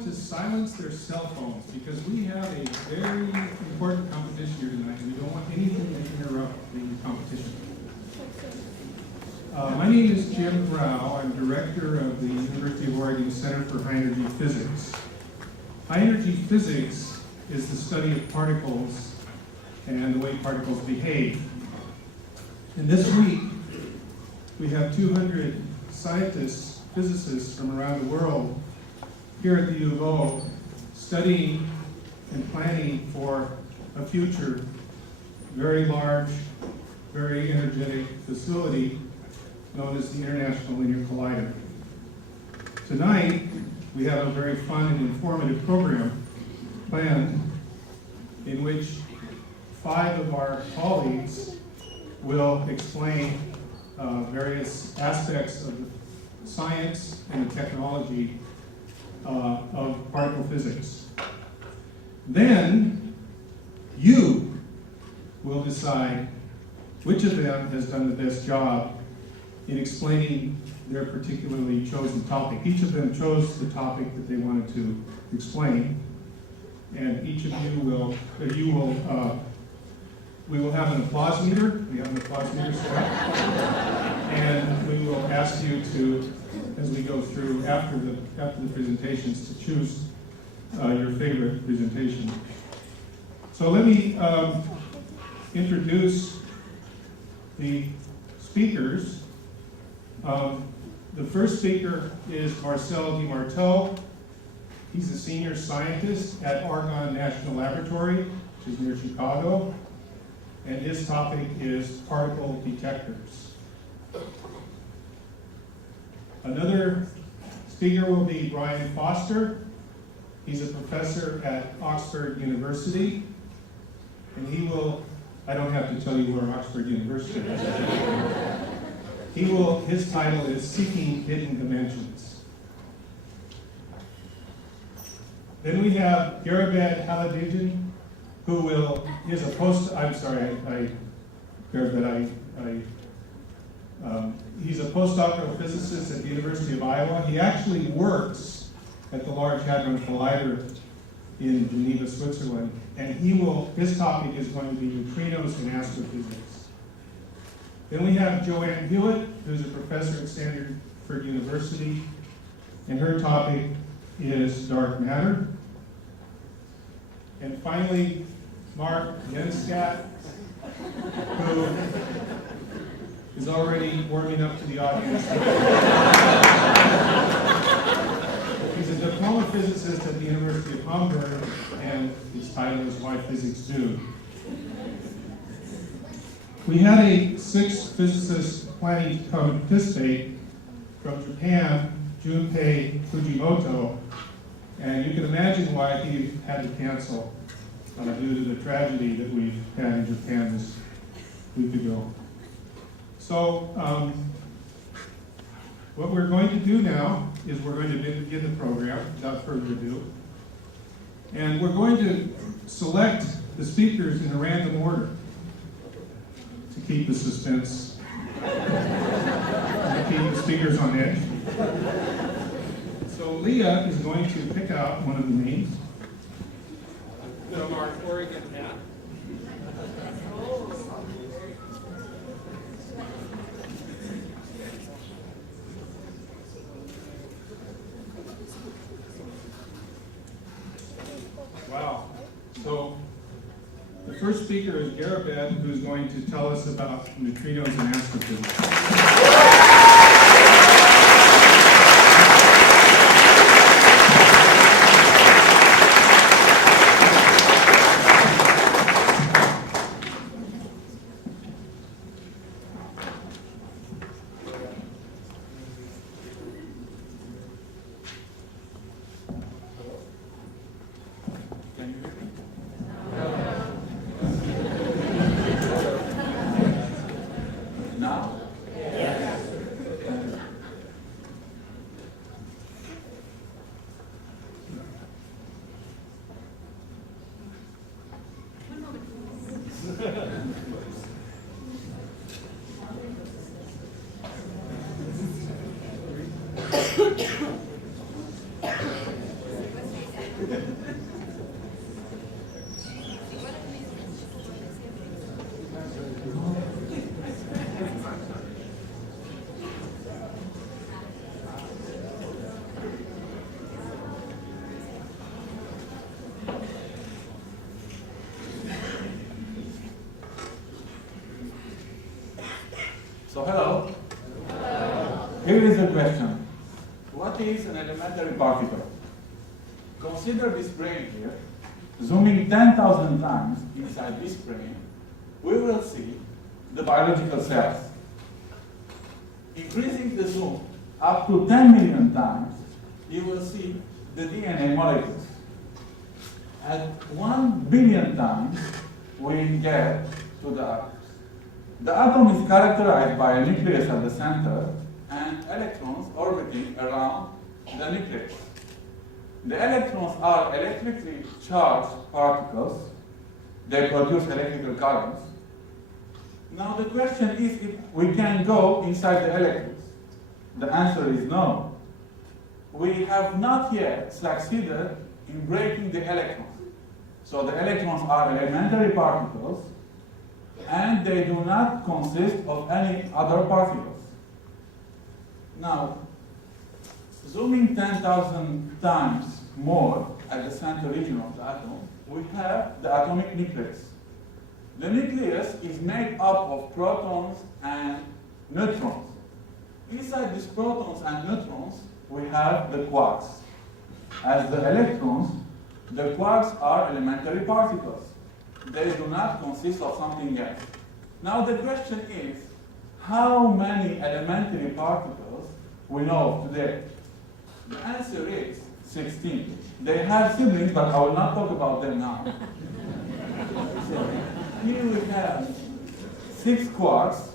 everyone to silence their cell phones because we have a very important competition here tonight and we don't want anything to interrupt the competition. My name is Jim Rao. I'm director of the University of Oregon Center for High Energy Physics. High energy physics is the study of particles and the way particles behave. And this week, we have 200 scientists, physicists from around the world here at the U of O studying and planning for a future very large, very energetic facility known as the International Linear Collider. Tonight, we have a very fun and informative program planned in which 5 of our colleagues will explain various aspects of the science and the technology of particle physics. Then, you will decide which of them has done the best job in explaining their particularly chosen topic. Each of them chose the topic that they wanted to explain, and each of you will, we will have an applause meter. We have an applause meter set up, and we will ask you to, as we go through after the presentations, to choose your favorite presentation. So let me introduce the speakers. The first speaker is Marcel DiMarteau. He's a senior scientist at Argonne National Laboratory, which is near Chicago, and his topic is particle detectors. Another speaker will be Brian Foster. He's a professor at Oxford University, and he will, I don't have to tell you where Oxford University is. His title is Seeking Hidden Dimensions. Then we have Garabed Haladjian, who is a he's a postdoctoral physicist at the University of Iowa. He actually works at the Large Hadron Collider in Geneva, Switzerland, and his topic is going to be neutrinos and astrophysics. Then we have Joanne Hewitt, who's a professor at Stanford University, and her topic is dark matter. And finally, Mark Jenskat, who is already warming up to the audience. He's a diploma physicist at the University of Hamburg, and his title is Why Physics Do. We had a 6th physicist planning to come and participate from Japan, Junpei Fujimoto, and you can imagine why he had to cancel due to the tragedy that we've had in Japan this week ago. So what we're going to do now is we're going to begin the program without further ado. And we're going to select the speakers in a random order to keep the suspense, to keep the speakers on edge. So Leah is going to pick out one of the names from our Oregon map. Wow. So the first speaker is Garabed, who's going to tell us about neutrinos and astrophysics. Now? Yes. So hello. Here is the question. What is an elementary particle? Consider this brain here. Zooming 10,000 times inside this brain, we will see the biological cells. Increasing the zoom up to 10 million times, you will see the DNA molecules. At 1 billion times, we get to the atoms. The atom is characterized by a nucleus at the center and electrons orbiting around the nucleus. The electrons are electrically charged particles. They produce electrical currents. Now the question is if we can go inside the electrons. The answer is no. We have not yet succeeded in breaking the electrons. So the electrons are elementary particles and they do not consist of any other particles. Now, zooming 10,000 times more at the center region of the atom, we have the atomic nucleus. The nucleus is made up of protons and neutrons. Inside these protons and neutrons, we have the quarks. As the electrons, the quarks are elementary particles. They do not consist of something else. Now the question is, how many elementary particles we know of today? The answer is 16. They have siblings, but I will not talk about them now. So here we have 6 quarks.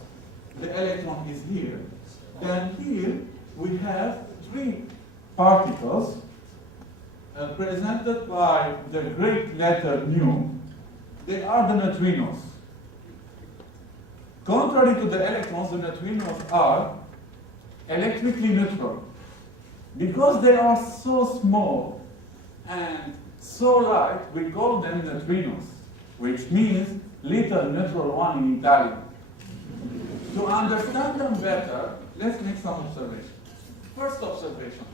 The electron is here. Then here we have 3 particles represented by the Greek letter nu. They are the neutrinos. Contrary to the electrons, the neutrinos are electrically neutral. Because they are so small and so light, we call them neutrinos, which means little neutral one in Italian. To understand them better, let's make some observations. First observation,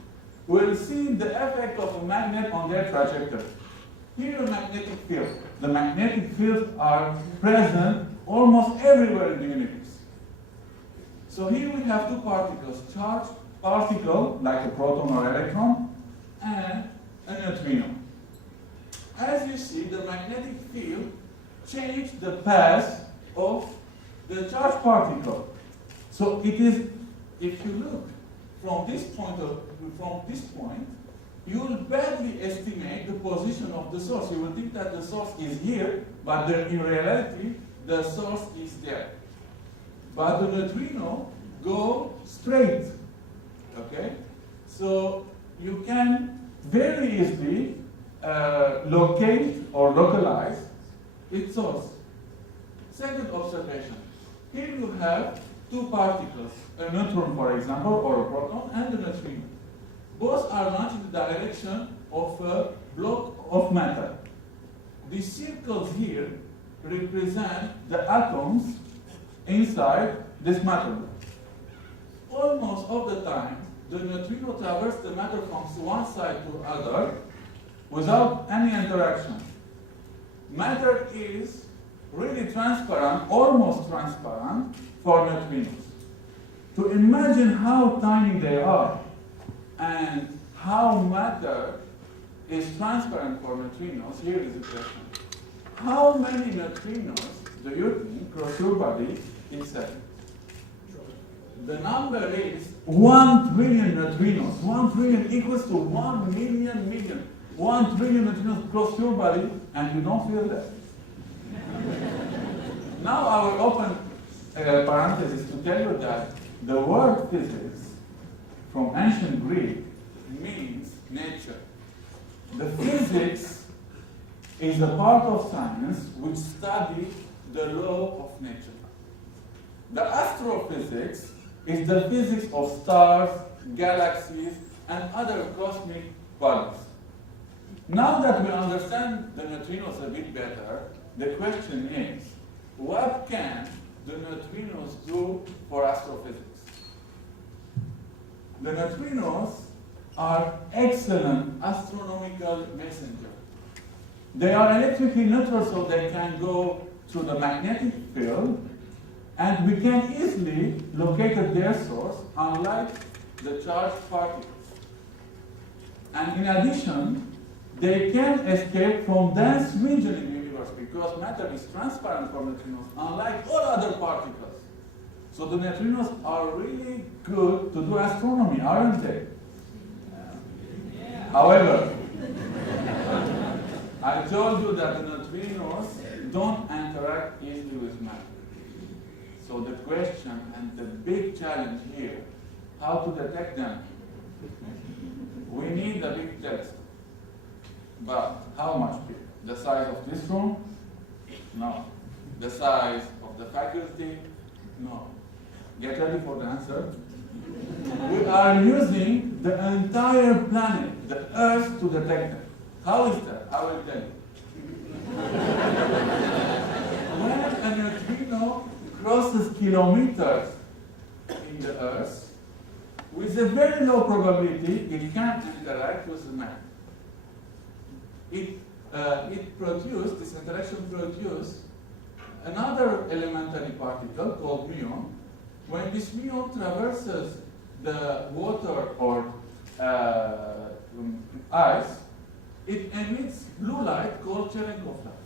we'll see the effect of a magnet on their trajectory. Here a magnetic field. The magnetic fields are present almost everywhere in the universe. So here we have 2 particles, charged particle, like a proton or electron, and a neutrino. As you see, the magnetic field changed the path of the charged particle. So it is, if you look from this point, you will badly estimate the position of the source. You will think that the source is here, but in reality, the source is there. But the neutrino go straight. Okay? So you can very easily locate or localize its source. Second observation. Here you have 2 particles, a neutron, for example, or a proton, and a neutrino. Both are launched in the direction of a block of matter. The circles here represent the atoms inside this matter block. Almost all the time, the neutrino traverses the matter from one side to other without any interaction. Matter is really transparent, almost transparent, for neutrinos. To imagine how tiny they are and how matter is transparent for neutrinos, here is the question. How many neutrinos do you think cross your body in seconds? The number is 1 trillion neutrinos. 1 trillion equals to 1 million million. 1 trillion neutrinos cross your body and you don't feel that. Now I will open parenthesis to tell you that the word physics from ancient Greek means nature. The physics is a part of science which studies the law of nature. The astrophysics is the physics of stars, galaxies, and other cosmic bodies. Now that we understand the neutrinos a bit better, the question is, what can the neutrinos do for astrophysics? The neutrinos are excellent astronomical messengers. They are electrically neutral, so they can go through the magnetic field, And we can easily locate their source, unlike the charged particles. And in addition, they can escape from dense region in the universe because matter is transparent for neutrinos, unlike all other particles. So the neutrinos are really good to do astronomy, aren't they? Yeah. However, I told you that the neutrinos don't interact easily with matter. So the question and the big challenge here, how to detect them? We need a big telescope. But how much big? The size of this room? No. The size of the faculty? No. Get ready for the answer. We are using the entire planet, the Earth, to detect them. How is that? I will tell you. When a neutrino crosses kilometers in the Earth, with a very low probability, it can interact with the matter. This interaction produces another elementary particle called muon. When this muon traverses the water or ice, it emits blue light called Cherenkov light.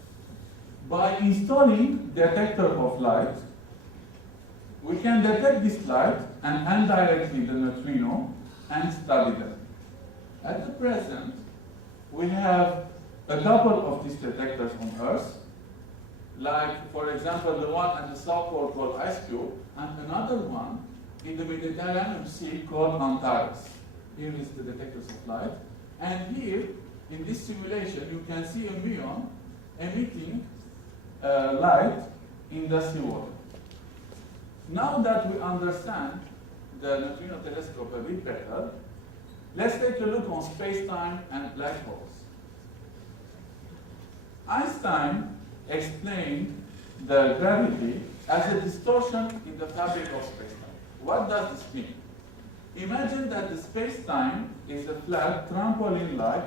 By installing detector of light, we can detect this light and indirectly the neutrino and study them. At the present, we have a couple of these detectors on Earth, like, for example, the one at the South Pole called Ice Cube, and another one in the Mediterranean Sea called Antares. Here is the detectors of light. And here, in this simulation, you can see a muon emitting light in the seawater. Now that we understand the neutrino telescope a bit better, let's take a look on space-time and black holes. Einstein explained the gravity as a distortion in the fabric of space-time. What does this mean? Imagine that the space-time is a flat, trampoline-like,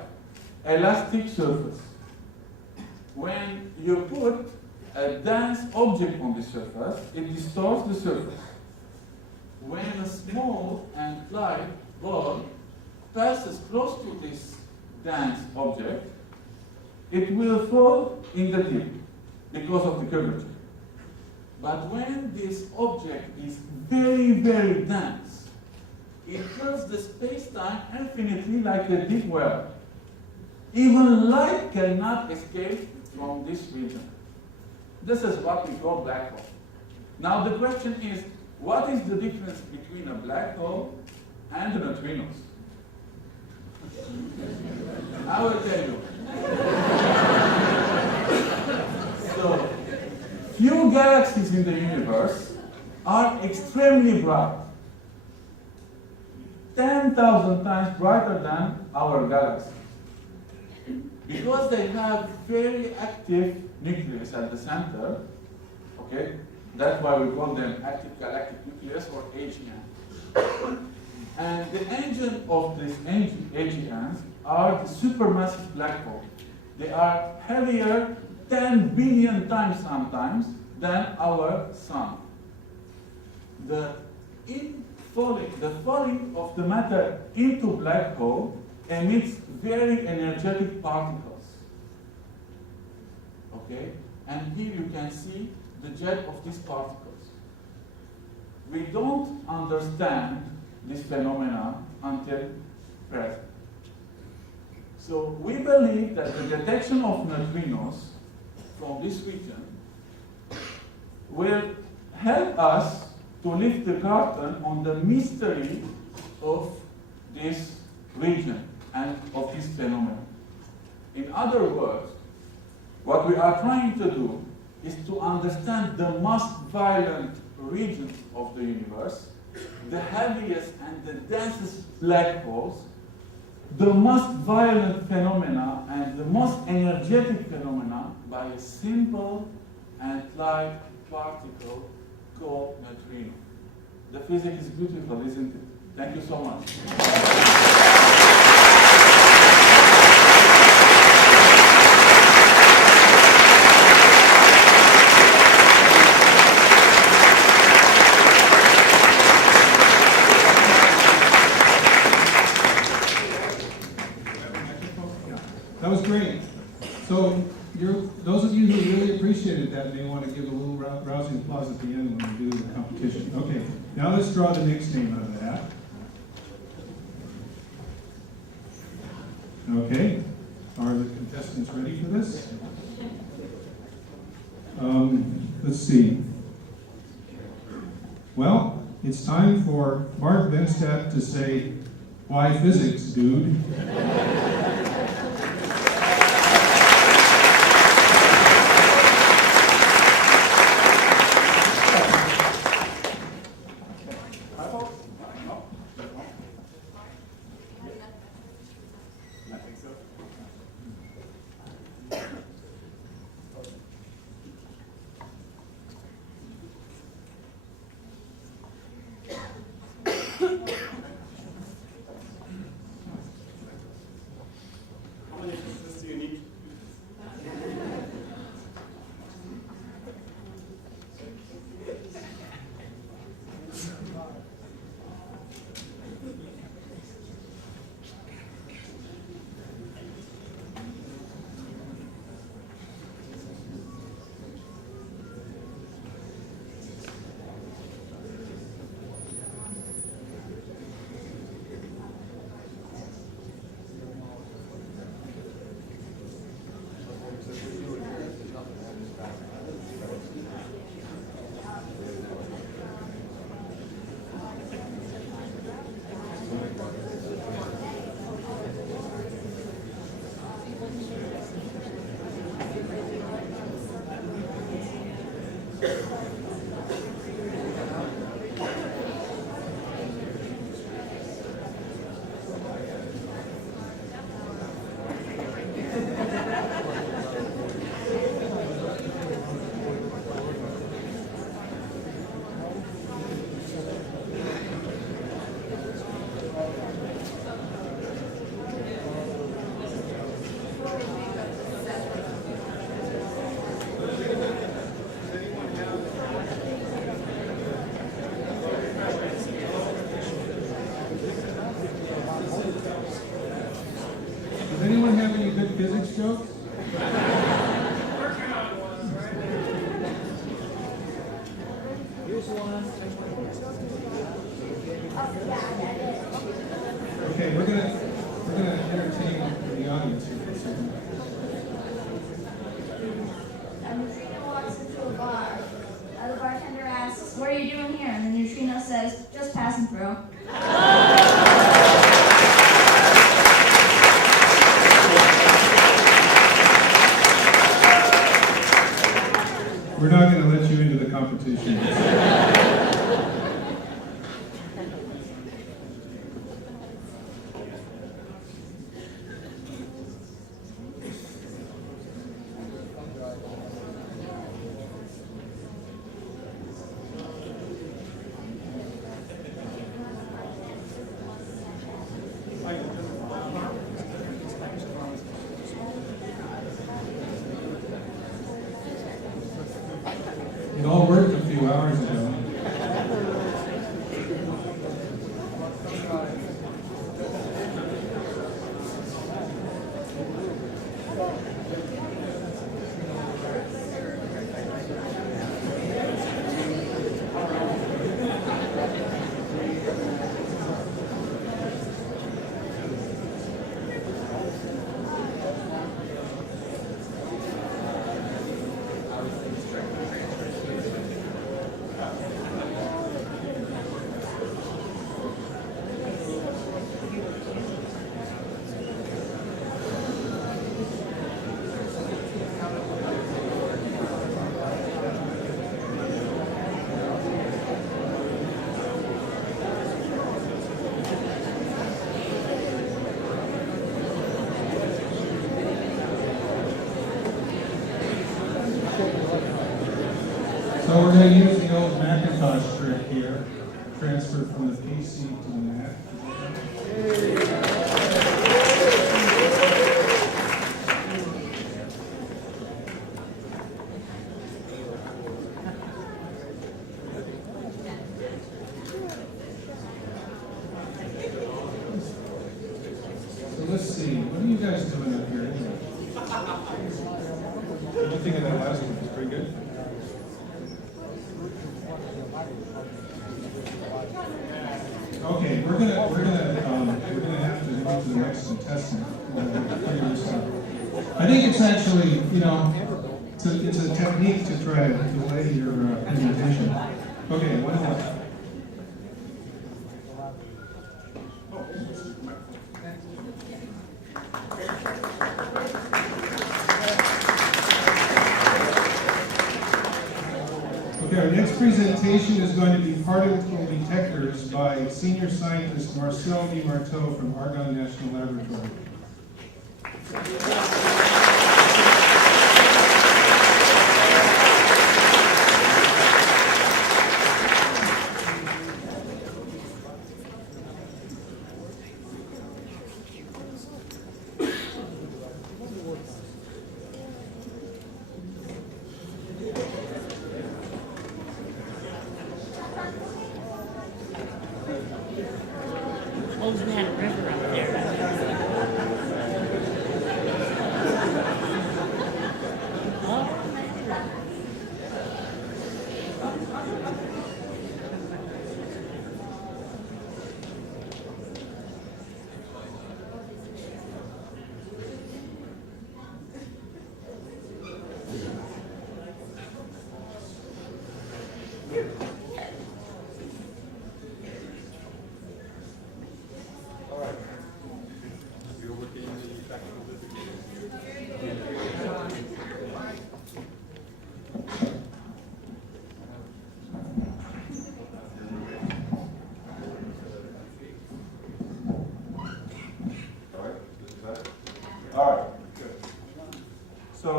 elastic surface. When you put a dense object on the surface, it distorts the surface. When a small and light ball passes close to this dense object, it will fall in the tip because of the curvature. But when this object is very, very dense, it curves the space-time infinitely like a deep well. Even light cannot escape from this region. This is what we call black hole. Now the question is, what is the difference between a black hole and the neutrinos? I will tell you. So, few galaxies in the universe are extremely bright. 10,000 times brighter than our galaxy. Because they have very active nucleus at the center, okay? That's why we call them active galactic nucleus or AGN. And the engine of these AGNs are the supermassive black holes. They are heavier 10 billion times sometimes than our sun. The falling of the matter into black hole emits very energetic particles. Okay? And here you can see the jet of these particles. We don't understand this phenomena until present. So we believe that the detection of neutrinos from this region will help us to lift the curtain on the mystery of this region and of this phenomenon. In other words, what we are trying to do is to understand the most violent regions of the universe, the heaviest and the densest black holes, the most violent phenomena and the most energetic phenomena by a simple and light particle called neutrino. The physics is beautiful, isn't it? Thank you so much. appreciated that, may want to give a little rousing applause at the end when we do the competition. Okay, now let's draw the next name out of that. Okay, are the contestants ready for this? Let's see. Well, it's time for Mark Benstadt to say, "Why physics, dude?" Does anyone have any good physics jokes? Here's one. Okay, we're gonna entertain the audience here for a second. A neutrino walks into a bar. The bartender asks, "What are you doing here?" And the neutrino says, "Just passing through." We're not going to let you into the competition. It all worked a few hours ago. So we're going to use the old Macintosh trick here. Transfer from the PC to the Mac. So let's see, what are you guys doing up here? What do you think of that last one? It's pretty gonna have to go to the next contestant. Figure this out. I think it's actually, you know, it's a technique to try to delay your presentation. Okay, one more. Okay, our next presentation is going to be particle detectors by senior scientist Marcel Di Marteau from Argonne National Laboratory. Old Man River up there. All right, good. So,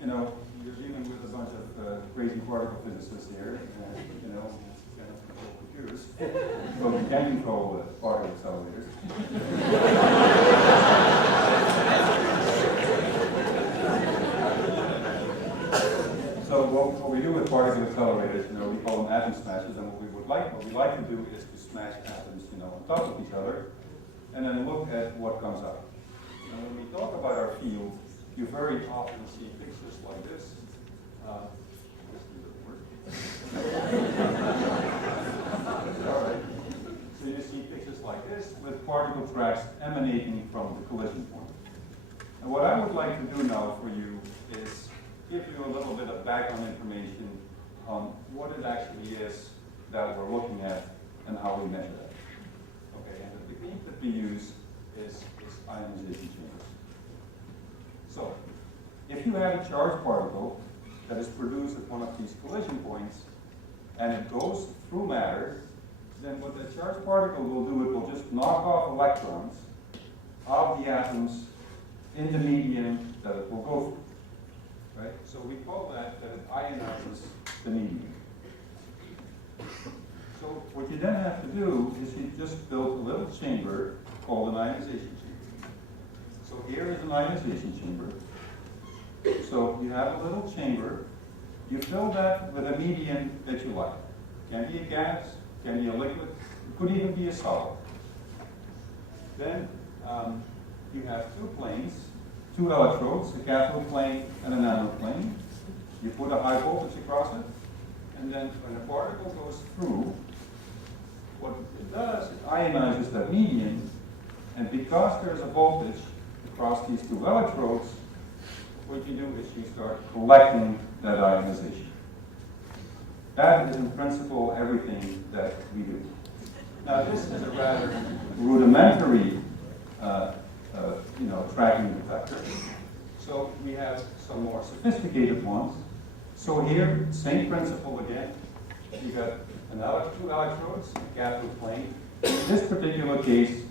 you know, you're dealing with a bunch of crazy particle physicists here, and, you know, you cannot control computers. So you can control particle accelerators. So what we do with particle accelerators, you know, we call them atom smashers, and what we like to do is to smash atoms, you know, on top of each other, and then look at what comes out. And when we talk about our field, you very often see pictures like this. This doesn't work. All right. So you see pictures like this with particle tracks emanating from the collision point. And what I would like to do now for you is give you a little bit of background information on what it actually is that we're looking at and how we measure that. Okay, and the technique that we use is ionization chambers. So, if you have a charged particle that is produced at one of these collision points and it goes through matter, then what the charged particle will do, it will just knock off electrons of the atoms in the medium that it will go through. Right? So we call that it ionizes the medium. So what you then have to do is you just build a little chamber called an ionization chamber. So here is an ionization chamber. So you have a little chamber. You fill that with a medium that you like. Can be a gas, can be a liquid, it could even be a solid. Then you have two planes, two electrodes, a cathode plane and an anode plane. You put a high voltage across it, and then when a particle goes through, what it does, it ionizes that medium, and because there's a voltage across these two electrodes, what you do is you start collecting that ionization. That is in principle everything that we do. Now this is a rather rudimentary tracking detector. So we have some more sophisticated ones. So here, same principle again. You got two electrodes, a cathode plane. In this particular case,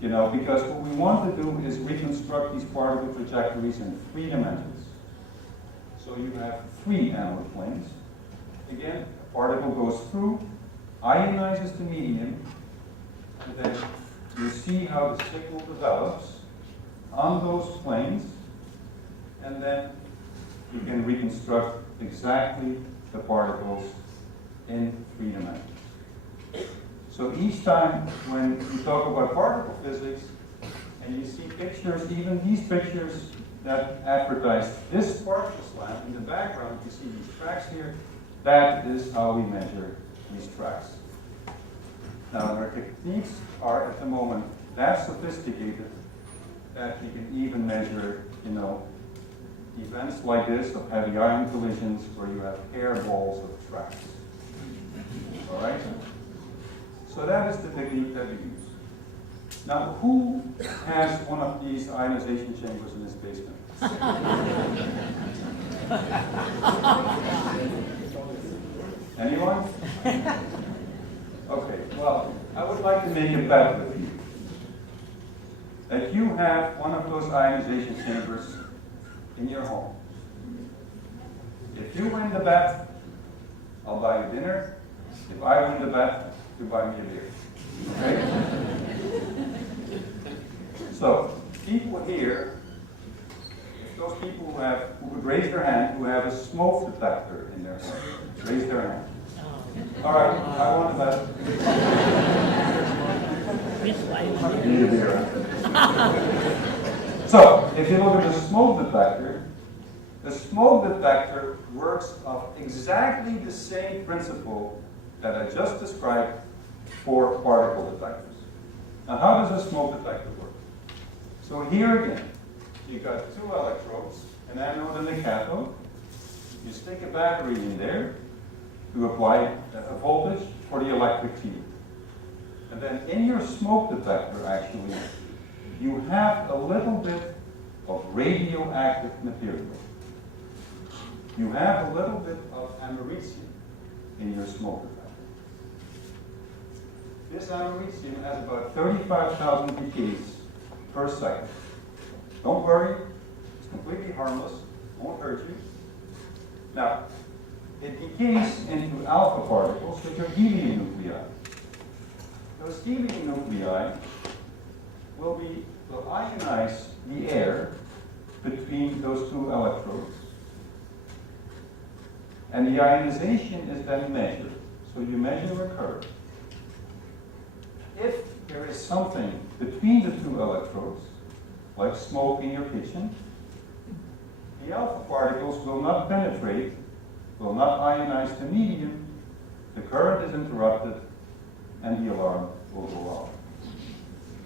because what we want to do is reconstruct these particle trajectories in 3 dimensions. So you have 3 anode planes. Again, a particle goes through, ionizes the medium, and then you see how the signal develops on those planes, and then you can reconstruct exactly the particles in 3 dimensions. So each time when you talk about particle physics, and you see pictures, even these pictures that advertise this particle slam, in the background you see these tracks here, that is how we measure these tracks. Now, our techniques are at the moment that sophisticated that you can even measure, events like this of heavy ion collisions where you have hairballs of tracks. All right? So that is the technique that we use. Now, who has one of these ionization chambers in his basement? Anyone? Okay, well, I would like to make a bet with you that you have one of those ionization chambers in your home. If you win the bet, I'll buy you dinner. If I win the bet, you buy me a beer. Okay? So, people here, those people who could raise their hand, who have a smoke detector in their home, raise their hand. All right, I want to bet. You need a beer. So, if you look at the smoke detector works of exactly the same principle that I just described for particle detectors. Now, how does a smoke detector work? So here again, you've got two electrodes, an anode and a cathode. You stick a battery in there to apply a voltage for the electric field. And then in your smoke detector, actually, you have a little bit of radioactive material. You have a little bit of americium in your smoke detector. This americium has about 35,000 decays per second. Don't worry, it's completely harmless, won't hurt you. Now, it decays into alpha particles, which are helium nuclei. Those helium nuclei will ionize the air between those two electrodes. And the ionization is then measured. So you measure a curve. If there is something between the two electrodes, like smoke in your kitchen, the alpha particles will not penetrate, will not ionize the medium, the current is interrupted, and the alarm will go off.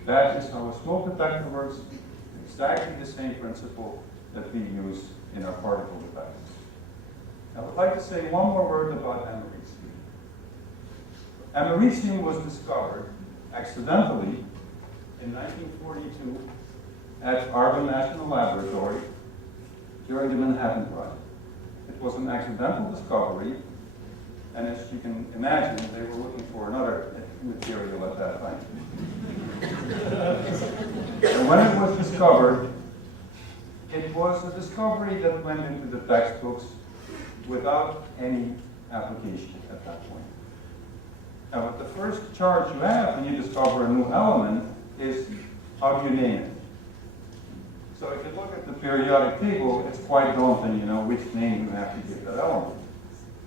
That is how a smoke detector works, exactly the same principle that we use in our particle detectors. Now, I'd like to say one more word about americium. Americium was discovered accidentally in 1942 at Argonne National Laboratory during the Manhattan Project. It was an accidental discovery, and as you can imagine, they were looking for another material at that time. And when it was discovered, it was a discovery that went into the textbooks without any application at that point. Now, but the first charge you have when you discover a new element is how do you name it? So if you look at the periodic table, it's quite daunting, which name you have to give that element.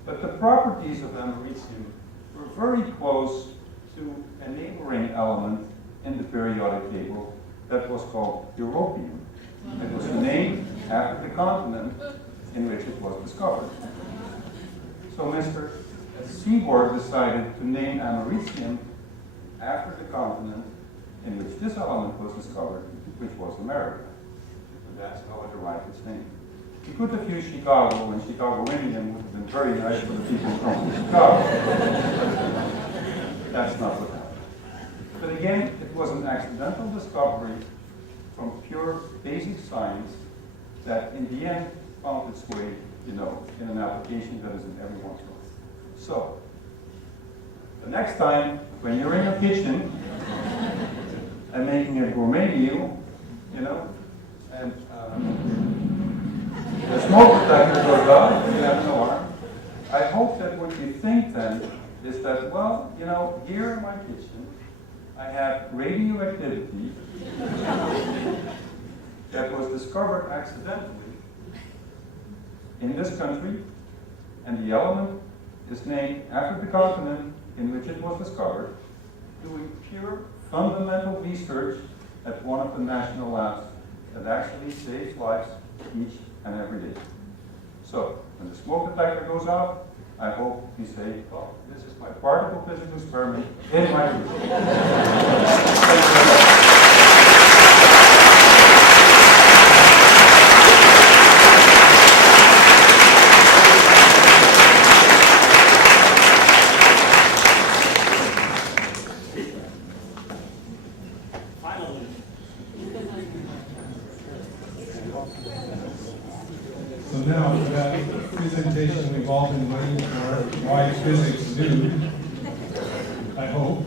But the properties of americium were very close to a neighboring element in the periodic table that was called europium. It was named after the continent in which it was discovered. So Mr. Seaborg decided to name americium after the continent in which this element was discovered, which was America. And that's how it derived its name. He could have used Chicago, and Chicagoinian would have been very nice for the people from Chicago. That's not what happened. But again, it was an accidental discovery from pure basic science that in the end found its way, in an application that is in everyone's life. So, the next time when you're in your kitchen and making a gourmet meal, and the smoke detector goes off, you have an alarm. I hope that what you think then is that, well, here in my kitchen, I have radioactivity that was discovered accidentally in this country, and the element is named after the continent in which it was discovered, doing pure fundamental research at one of the national labs that actually saves lives each and every day. So, when the smoke detector goes off, I hope you say, oh, this is my particle physics experiment in my room. Thank you very much. Finally. So now, for that presentation we've all been waiting for, why physics do, I hope.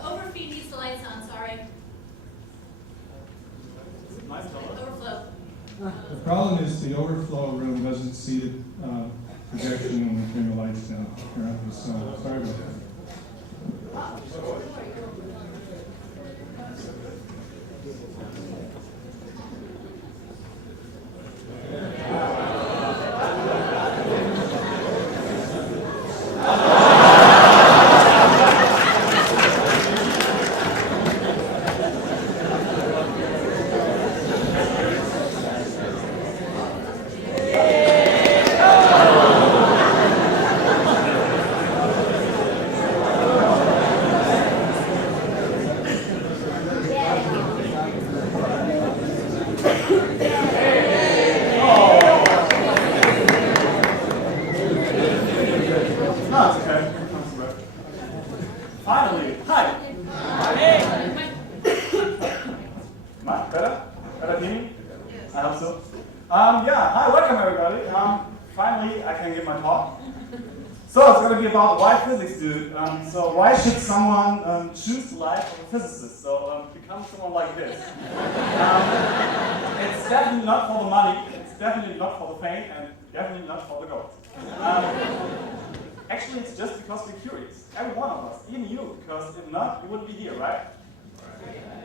Overfeed needs the lights on, sorry. Nice color. Overflow. The problem is the overflow room doesn't see the projection when we turn the lights down. So sorry about that. No, it's okay. Finally, hi. Much better? Better hearing? I hope so. Yeah, hi, welcome everybody. Finally, I can give my talk. So it's going to be about why physics, dude. So why should someone choose the life of a physicist? So become someone like this. It's definitely not for the money. It's definitely not for the fame, and definitely not for the gold. Actually, it's just because we're curious. Every one of us, even you, because if not, you wouldn't be here, right?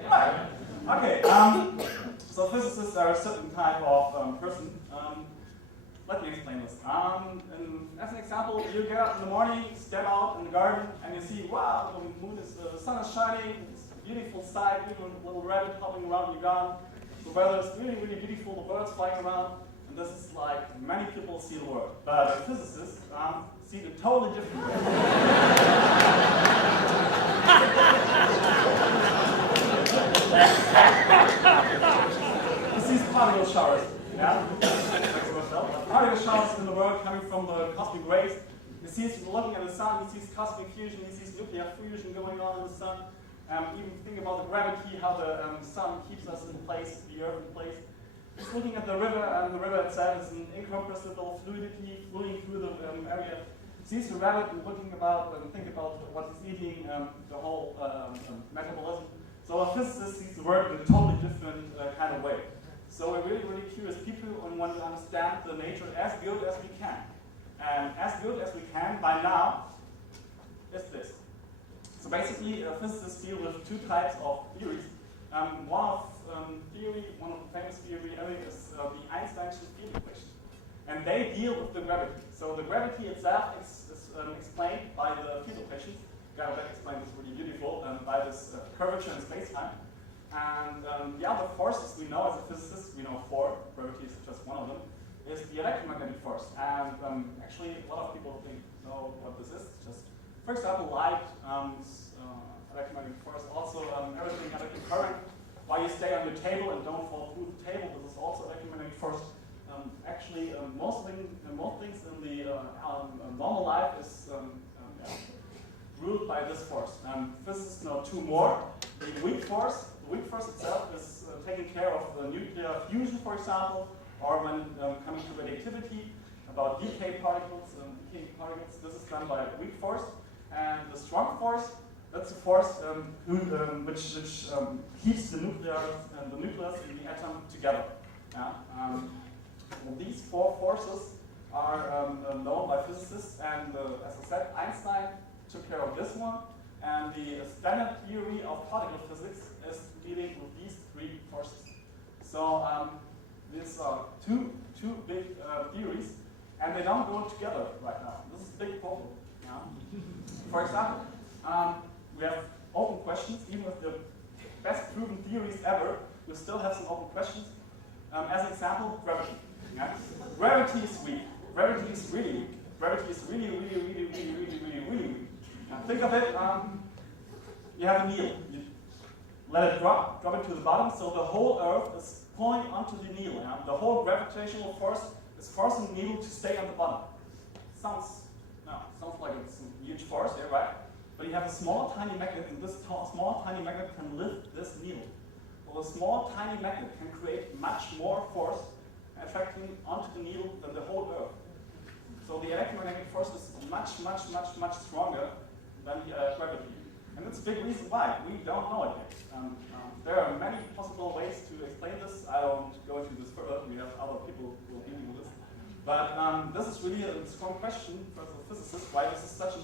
Right. Okay. So physicists are a certain type of person. Let me explain this. As an example, you get up in the morning, step out in the garden, and you see, wow, the sun is shining, it's a beautiful sight, even a little rabbit hopping around your garden. The weather is really, really beautiful, the birds flying around, and this is like many people see the world. But physicists see it a totally different way. He sees particle showers. Yeah? Particle showers in the world coming from the cosmic rays. He sees, looking at the sun, he sees cosmic fusion, he sees nuclear fusion going on in the sun. Even think about the gravity, how the sun keeps us in place, the earth in place. He's looking at the river, and the river itself is an incompressible fluidity flowing through the area. Sees the rabbit and think about what he's eating, the whole metabolism. So a physicist sees the world in a totally different kind of way. So we're really, really curious people and want to understand the nature as good as we can. And as good as we can by now is this. So basically, physicists deal with two types of theories. One of the famous theory is the Einstein's field equation. And they deal with the gravity. So the gravity itself is explained by the field equations. Garbeck explained this really beautiful by this curvature in space-time. And the other forces we know as a physicist, we know four, gravity is just one of them, is the electromagnetic force. And actually, a lot of people know what this is. Just, for example, light, electromagnetic force, also everything electric current. Why you stay on your table and don't fall through the table, this is also electromagnetic force. Actually, most things in the normal life is ruled by this force. Physicists know two more. The weak force. The weak force itself is taking care of the nuclear fusion, for example, or when coming to radioactivity, about decay particles. This is done by a weak force. And the strong force, that's the force which keeps the nucleus in the atom together. Yeah? Well, these four forces are known by physicists, and as I said, Einstein took care of this one, and the standard theory of particle physics is dealing with these three forces. So these are two big theories, and they don't go together right now. This is a big problem. Yeah? For example, we have open questions, even if theories ever. You still have some open questions. As an example, gravity. Yeah? Gravity is weak. Gravity is really weak. Gravity is really, really, really, really, really, really, really weak. Now think of it, you have a needle. You let it drop it to the bottom, so the whole Earth is pulling onto the needle. Yeah? The whole gravitational force is forcing the needle to stay on the bottom. Sounds like it's a huge force here, right? But you have a small tiny magnet, and this small tiny magnet can lift this needle. Well, a small tiny magnet can create much more force attracting onto the needle than the whole Earth. So the electromagnetic force is much, much, much, much stronger than gravity. And that's a big reason why. We don't know it yet. There are many possible ways to explain this. I won't go into this further. We have other people who will deal with this. But this is really a strong question for the physicists, why this is such a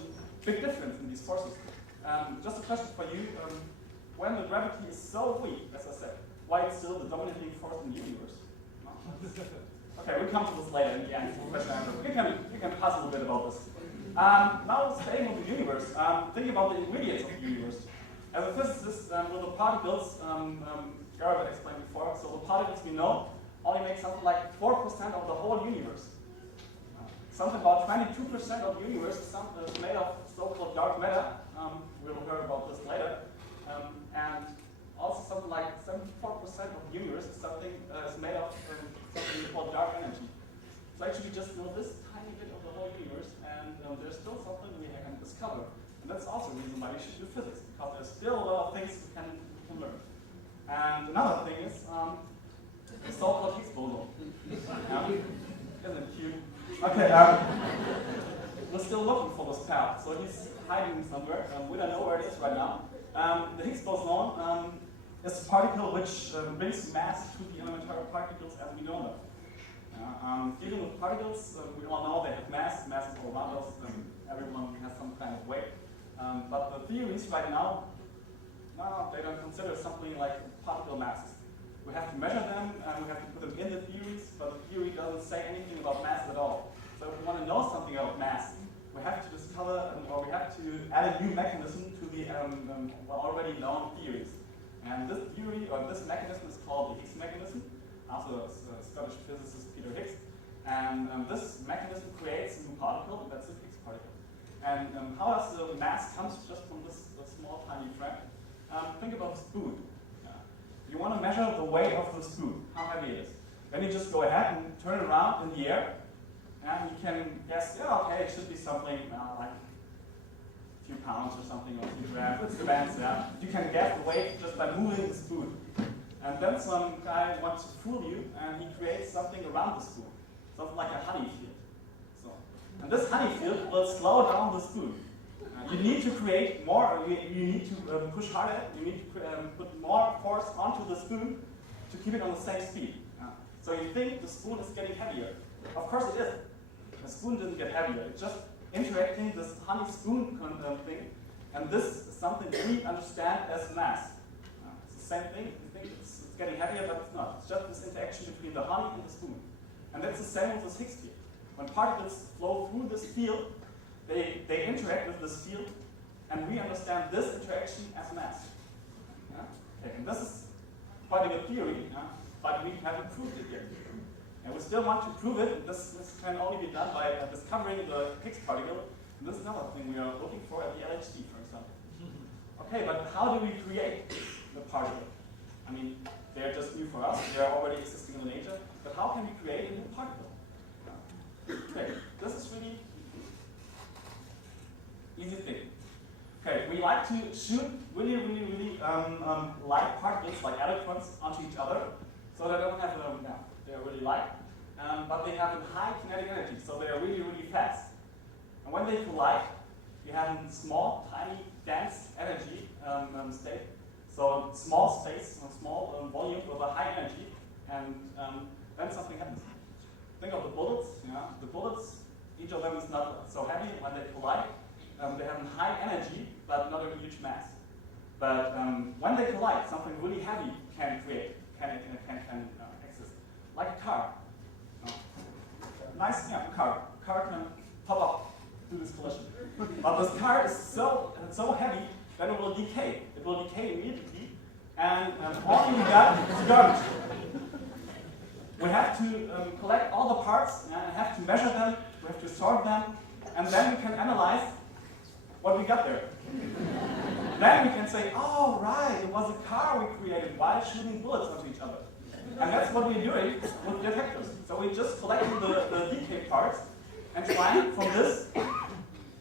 big difference in these forces. Just a question for you. When the gravity is so weak, as I said, why it's still the dominating force in the universe? No? Okay, we'll come to this later in the end. You can pass a little bit about this. Now staying with the universe, think about the ingredients of the universe. As a physicist, with the particles, Garrett explained before, so the particles we know only make something like 4% of the whole universe. Something about 22% of the universe is made of so-called dark matter. We'll hear about this later. And also something like 74% of the universe is made of something called dark energy. So actually just know this tiny bit of the whole universe, and there's still something we can discover. And that's also a reason why we should do physics, because there's still a lot of things we can learn. And another thing is the so-called Higgs boson. Isn't it cute? Okay, we're still looking for this path, so he's hiding somewhere. We don't know where it is right now. The Higgs boson is a particle which brings mass to the elementary particles as we know them. Dealing with particles, we all know they have mass. Mass is all around us, and everyone has some kind of weight. But the theories right now, no, they don't consider something like particle masses. We have to measure them, and we have to put them in the theories, but the theory doesn't say anything about mass at all. So if we want to know something about mass, we have to discover, or we have to add a new mechanism to the already known theories. And this theory, or this mechanism, is called the Higgs mechanism, after Scottish physicist Peter Higgs. And this mechanism creates a new particle, and that's the Higgs particle. And how does the mass comes just from this small tiny fragment? Think about a spoon. You want to measure the weight of the spoon, how heavy it is. Then you just go ahead and turn it around in the air, and you can guess, yeah, okay, it should be something like a few pounds or something, or a few grams. It depends, yeah. You can guess the weight just by moving the spoon. And then some guy wants to fool you, and he creates something around the spoon, something like a honey field. So, and this honey field will slow down the spoon. You need to create more, you need to push harder, you need to put more force onto the spoon to keep it on the same speed. So you think the spoon is getting heavier. Of course it isn't. The spoon didn't get heavier, it's just interacting this honey spoon thing, and this is something we understand as mass. It's the same thing, you think it's getting heavier, but it's not. It's just this interaction between the honey and the spoon. And that's the same with this Higgs field. When particles flow through this field, they interact with this field, and we understand this interaction as mass. Okay, and this is quite a good theory, but we haven't proved it yet. And we still want to prove it. This can only be done by discovering the Higgs particle. And this is another thing we are looking for at the LHC, for example. Okay, but how do we create the particle? I mean, they're just new for us. They're already existing in nature. But how can we create a new particle? Okay, this is really easy thing. Okay, we like to shoot really light particles, like electrons, onto each other. So they don't have they're really light, but they have a high kinetic energy, so they are really fast. And when they collide, you have a small, tiny, dense energy state. So small space, a small volume with a high energy, and then something happens. Think of the bullets. The bullets, each of them is not so heavy. When they collide, they have a high energy, but not a huge mass. But when they collide, something really heavy can exist, like a car. Nice, car. Car can pop up through this collision. But this car is so heavy that it will decay. It will decay immediately, and all you got is garbage. We have to collect all the parts and have to measure them, we have to sort them, and then we can analyze what we got there. Then we can say, oh right, it was a car we created while shooting bullets onto each other. And that's what we're doing with detectors. So we're just collecting the decay parts and trying from this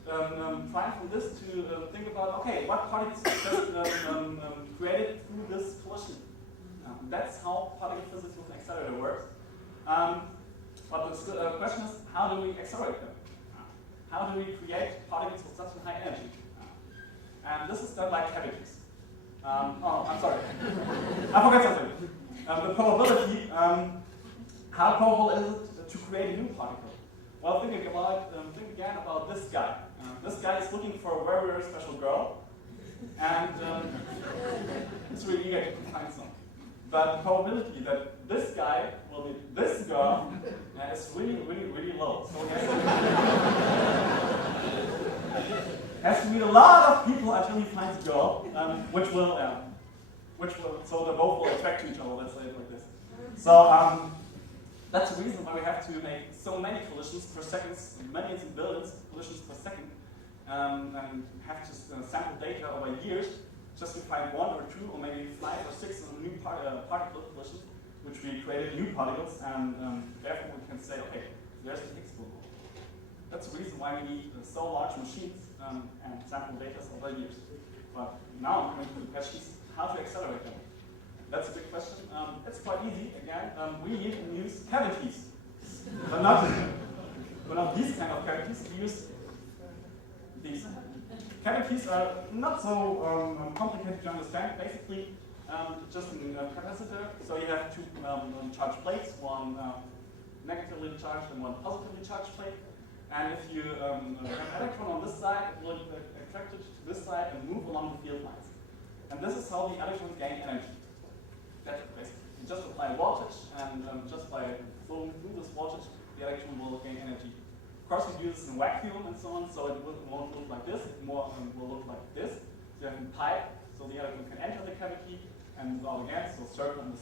to think about, okay, what particles just created through this collision. That's how particle physics with an accelerator works. But the question is, how do we accelerate them? How do we create particles with such a high energy? And this is done by cavities. Oh, I'm sorry. I forgot something. The probability, how probable is it to create a new particle? Well, think again about this guy. This guy is looking for a very, very special girl, and it's really eager to find some. But the probability that this guy will be this girl is really, really, really low. So he has to meet a lot of people until he finds a girl, which will, so they both will attract to each other, let's say it like this. So that's the reason why we have to make so many collisions per second, millions and billions of collisions per second, and have to sample data over years just to find 1 or 2 or maybe 5 or 6 new particle collisions, which we created new particles, and therefore we can say, okay, there's the Higgs boson. That's the reason why we need so large machines and sample data over years. But now I'm going to the questions, how to accelerate them. That's a big question. It's quite easy. Again, we use cavities, but not these kind of cavities. We use these. Cavities are not so complicated to understand. Basically, just a capacitor. So you have 2 charged plates, one negatively charged and one positively charged plate. And if you have an electron on this side, it will attract it to this side and move along the field lines. And this is how the electrons gain energy. That's basically. You just apply voltage, and just by flowing through this voltage, the electron will gain energy. Of course, we do this in vacuum and so on, so it won't look like this. It more will look like this. So you have a pipe, so the electron can enter the cavity and move out again. So circle in the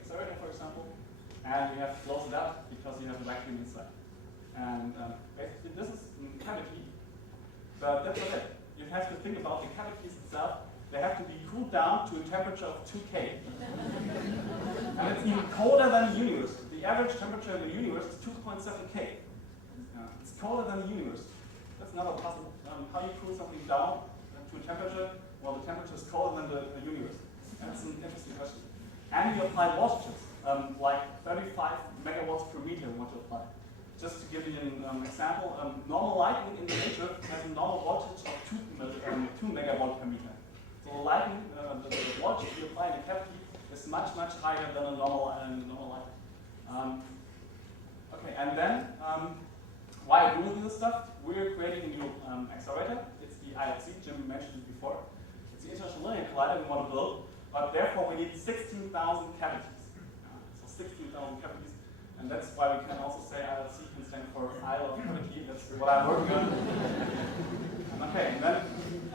accelerator, for example, and you have to close it up because you have a vacuum inside. And basically, this is a cavity, but that's not it. You have to think about the cavities itself. They have to be cooled down to a temperature of 2K. And it's even colder than the universe. The average temperature in the universe is 2.7K. It's colder than the universe. That's not possible. How you cool something down to a temperature? Well, the temperature is colder than the universe. That's an interesting question. And you apply voltages, like 35 megawatts per meter you want to apply. Just to give you an example, normal lighting in nature has a normal voltage of 2 megawatt per meter. So lighting, the voltage you apply in the cavity is much, much higher than a normal light. Okay, and then why are we doing this stuff? We're creating a new accelerator. It's the ILC, Jim mentioned it before. It's the International Linear Collider we want to build, but therefore we need 16,000 cavities. So 16,000 cavities, and that's why we can also say ILC can stand for Isle of Cavity. That's what I'm working on. Okay, and then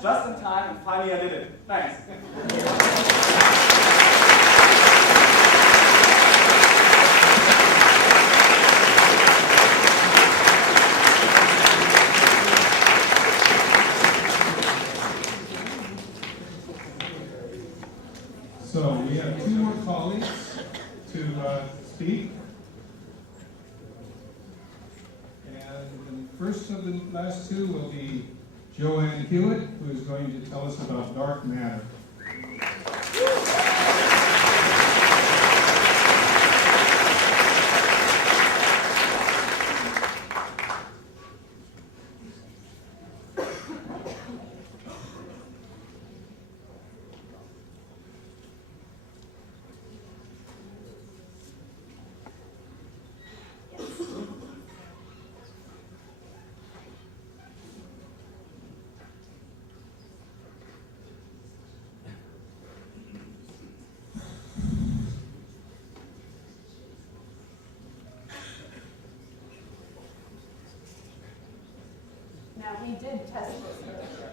just in time, and finally I did it. Thanks. So we have 2 more colleagues to speak. And the first of the last 2 will be Joanne Hewitt, who is going to tell us about dark matter. Now, we did test this earlier.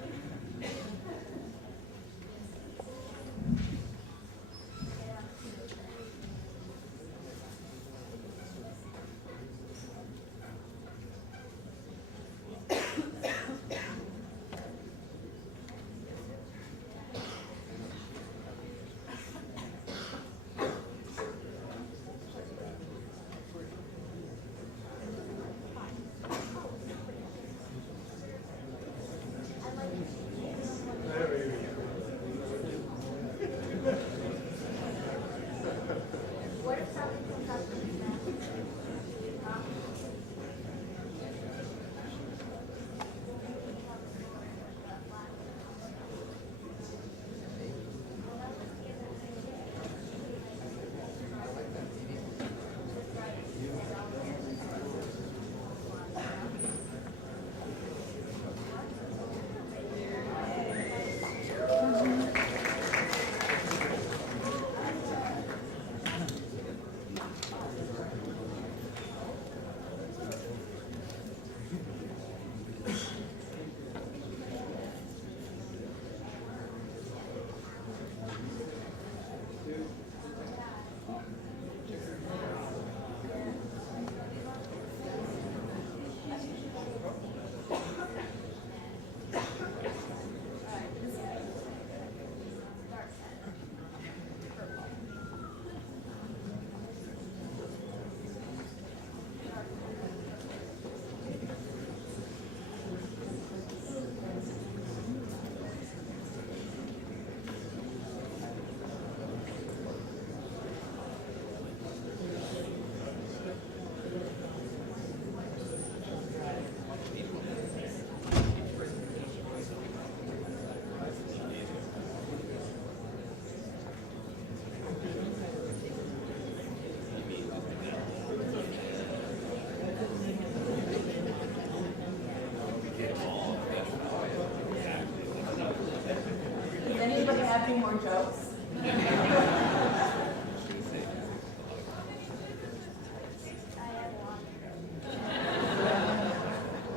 any more jokes?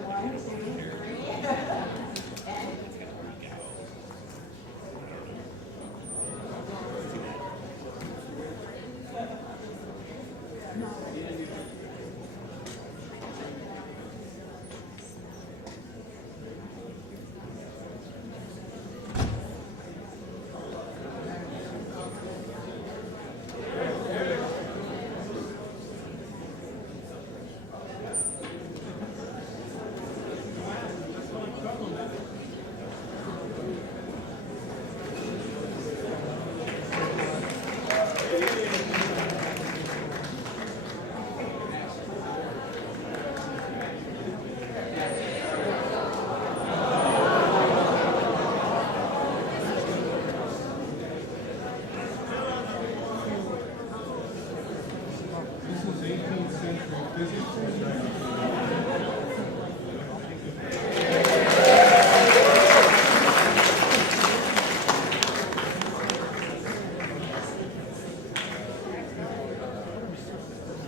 One, two, three. And This is 18th century physics we're trying to do.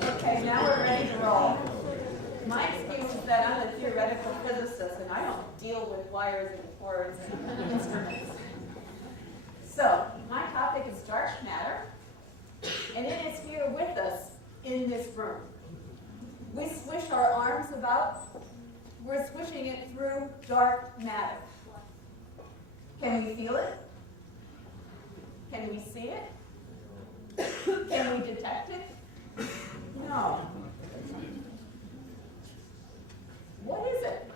okay, now we're ready to roll. My excuse is that I'm a theoretical physicist and I don't deal with wires and cords and instruments. So, my topic is dark matter, and it is here with us in this room. We swish our arms about, we're swishing it through dark matter. Can we feel it? Can we see it? Can we detect it? No. What is it?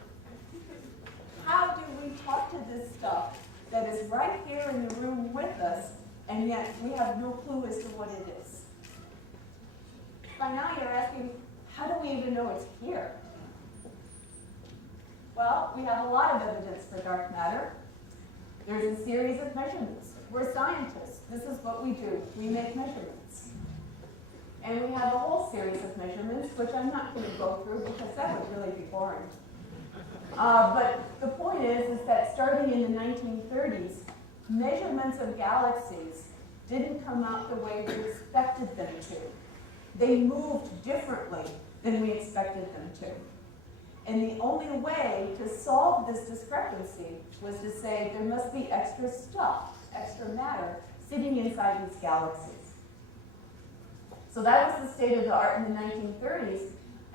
How do we talk to this stuff that is right here in the room with us, and yet we have no clue as to what it is? By now you're asking, how do we even know it's here? Well, we have a lot of evidence for dark matter. There's a series of measurements. We're scientists. This is what we do. We make measurements. And we have a whole series of measurements, which I'm not going to go through because that would really be boring. But the point is that starting in the 1930s, measurements of galaxies didn't come out the way we expected them to. They moved differently than we expected them to. And the only way to solve this discrepancy was to say there must be extra stuff, extra matter, sitting inside these galaxies. So that was the state of the art in the 1930s,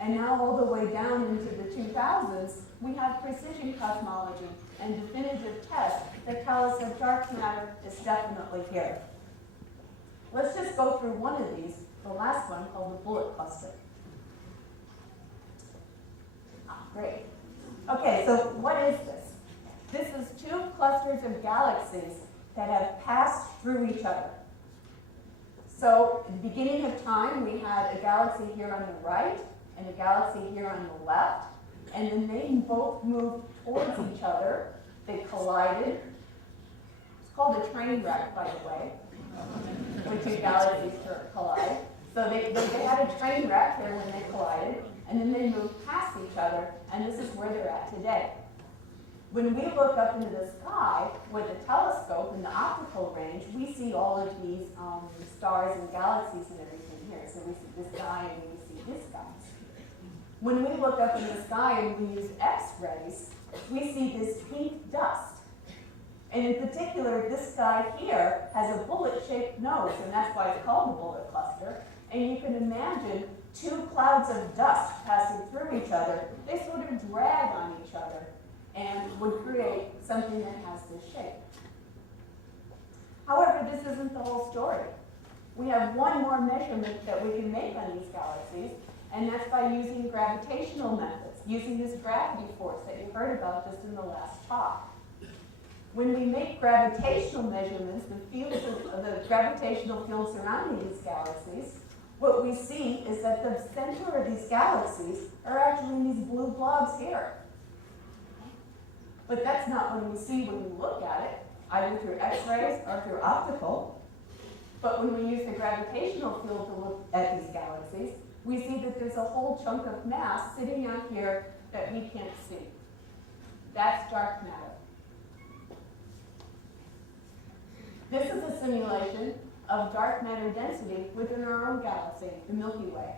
and now all the way down into the 2000s, we have precision cosmology and definitive tests that tell us that dark matter is definitely here. Let's just go through one of these, the last one called the bullet cluster. Great. Okay, so what is this? This is two clusters of galaxies that have passed through each other. So at the beginning of time, we had a galaxy here on the right and a galaxy here on the left, and then they both moved towards each other. They collided. It's called a train wreck, by the way, when two galaxies collide. So they had a train wreck there when they collided, and then they moved past each other, and this is where they're at today. When we look up into the sky with a telescope in the optical range, we see all of these stars and galaxies and everything here. So we see this guy and we see this guy. When we look up in the sky and we use X-rays, we see this pink dust. And in particular, this guy here has a bullet-shaped nose, and that's why it's called the bullet cluster. And you can imagine two clouds of dust passing through each other. They sort of drag on each other and would create something that has this shape. However, this isn't the whole story. We have one more measurement that we can make on these galaxies, and that's by using gravitational methods, using this gravity force that you heard about just in the last talk. When we make gravitational measurements, the gravitational field surrounding these galaxies, what we see is that the center of these galaxies are actually these blue blobs here. But that's not what we see when we look at it, either through X-rays or through optical. But when we use the gravitational field to look at these galaxies, we see that there's a whole chunk of mass sitting out here that we can't see. That's dark matter. This is a simulation of dark matter density within our own galaxy, the Milky Way.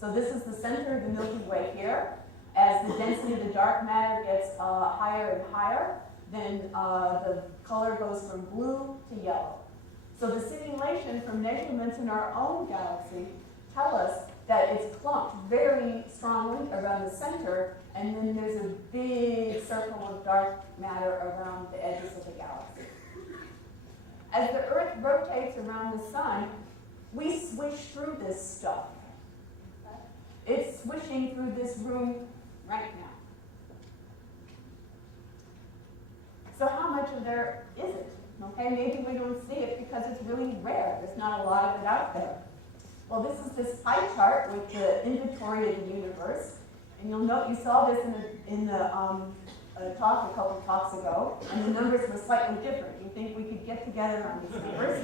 So this is the center of the Milky Way here. As the density of the dark matter gets higher and higher, then the color goes from blue to yellow. So the simulation from measurements in our own galaxy tell us that it's clumped very strongly around the center, and then there's a big circle of dark matter around the edges of the galaxy. As the Earth rotates around the sun, we swish through this stuff. It's swishing through this room right now. So how much of there is it? Okay, maybe we don't see it because it's really rare. There's not a lot of it out there. Well, this is this pie chart with the inventory of the universe. And you'll note, you saw this in the talk a couple talks ago, and the numbers were slightly different. You think we could get together on these numbers?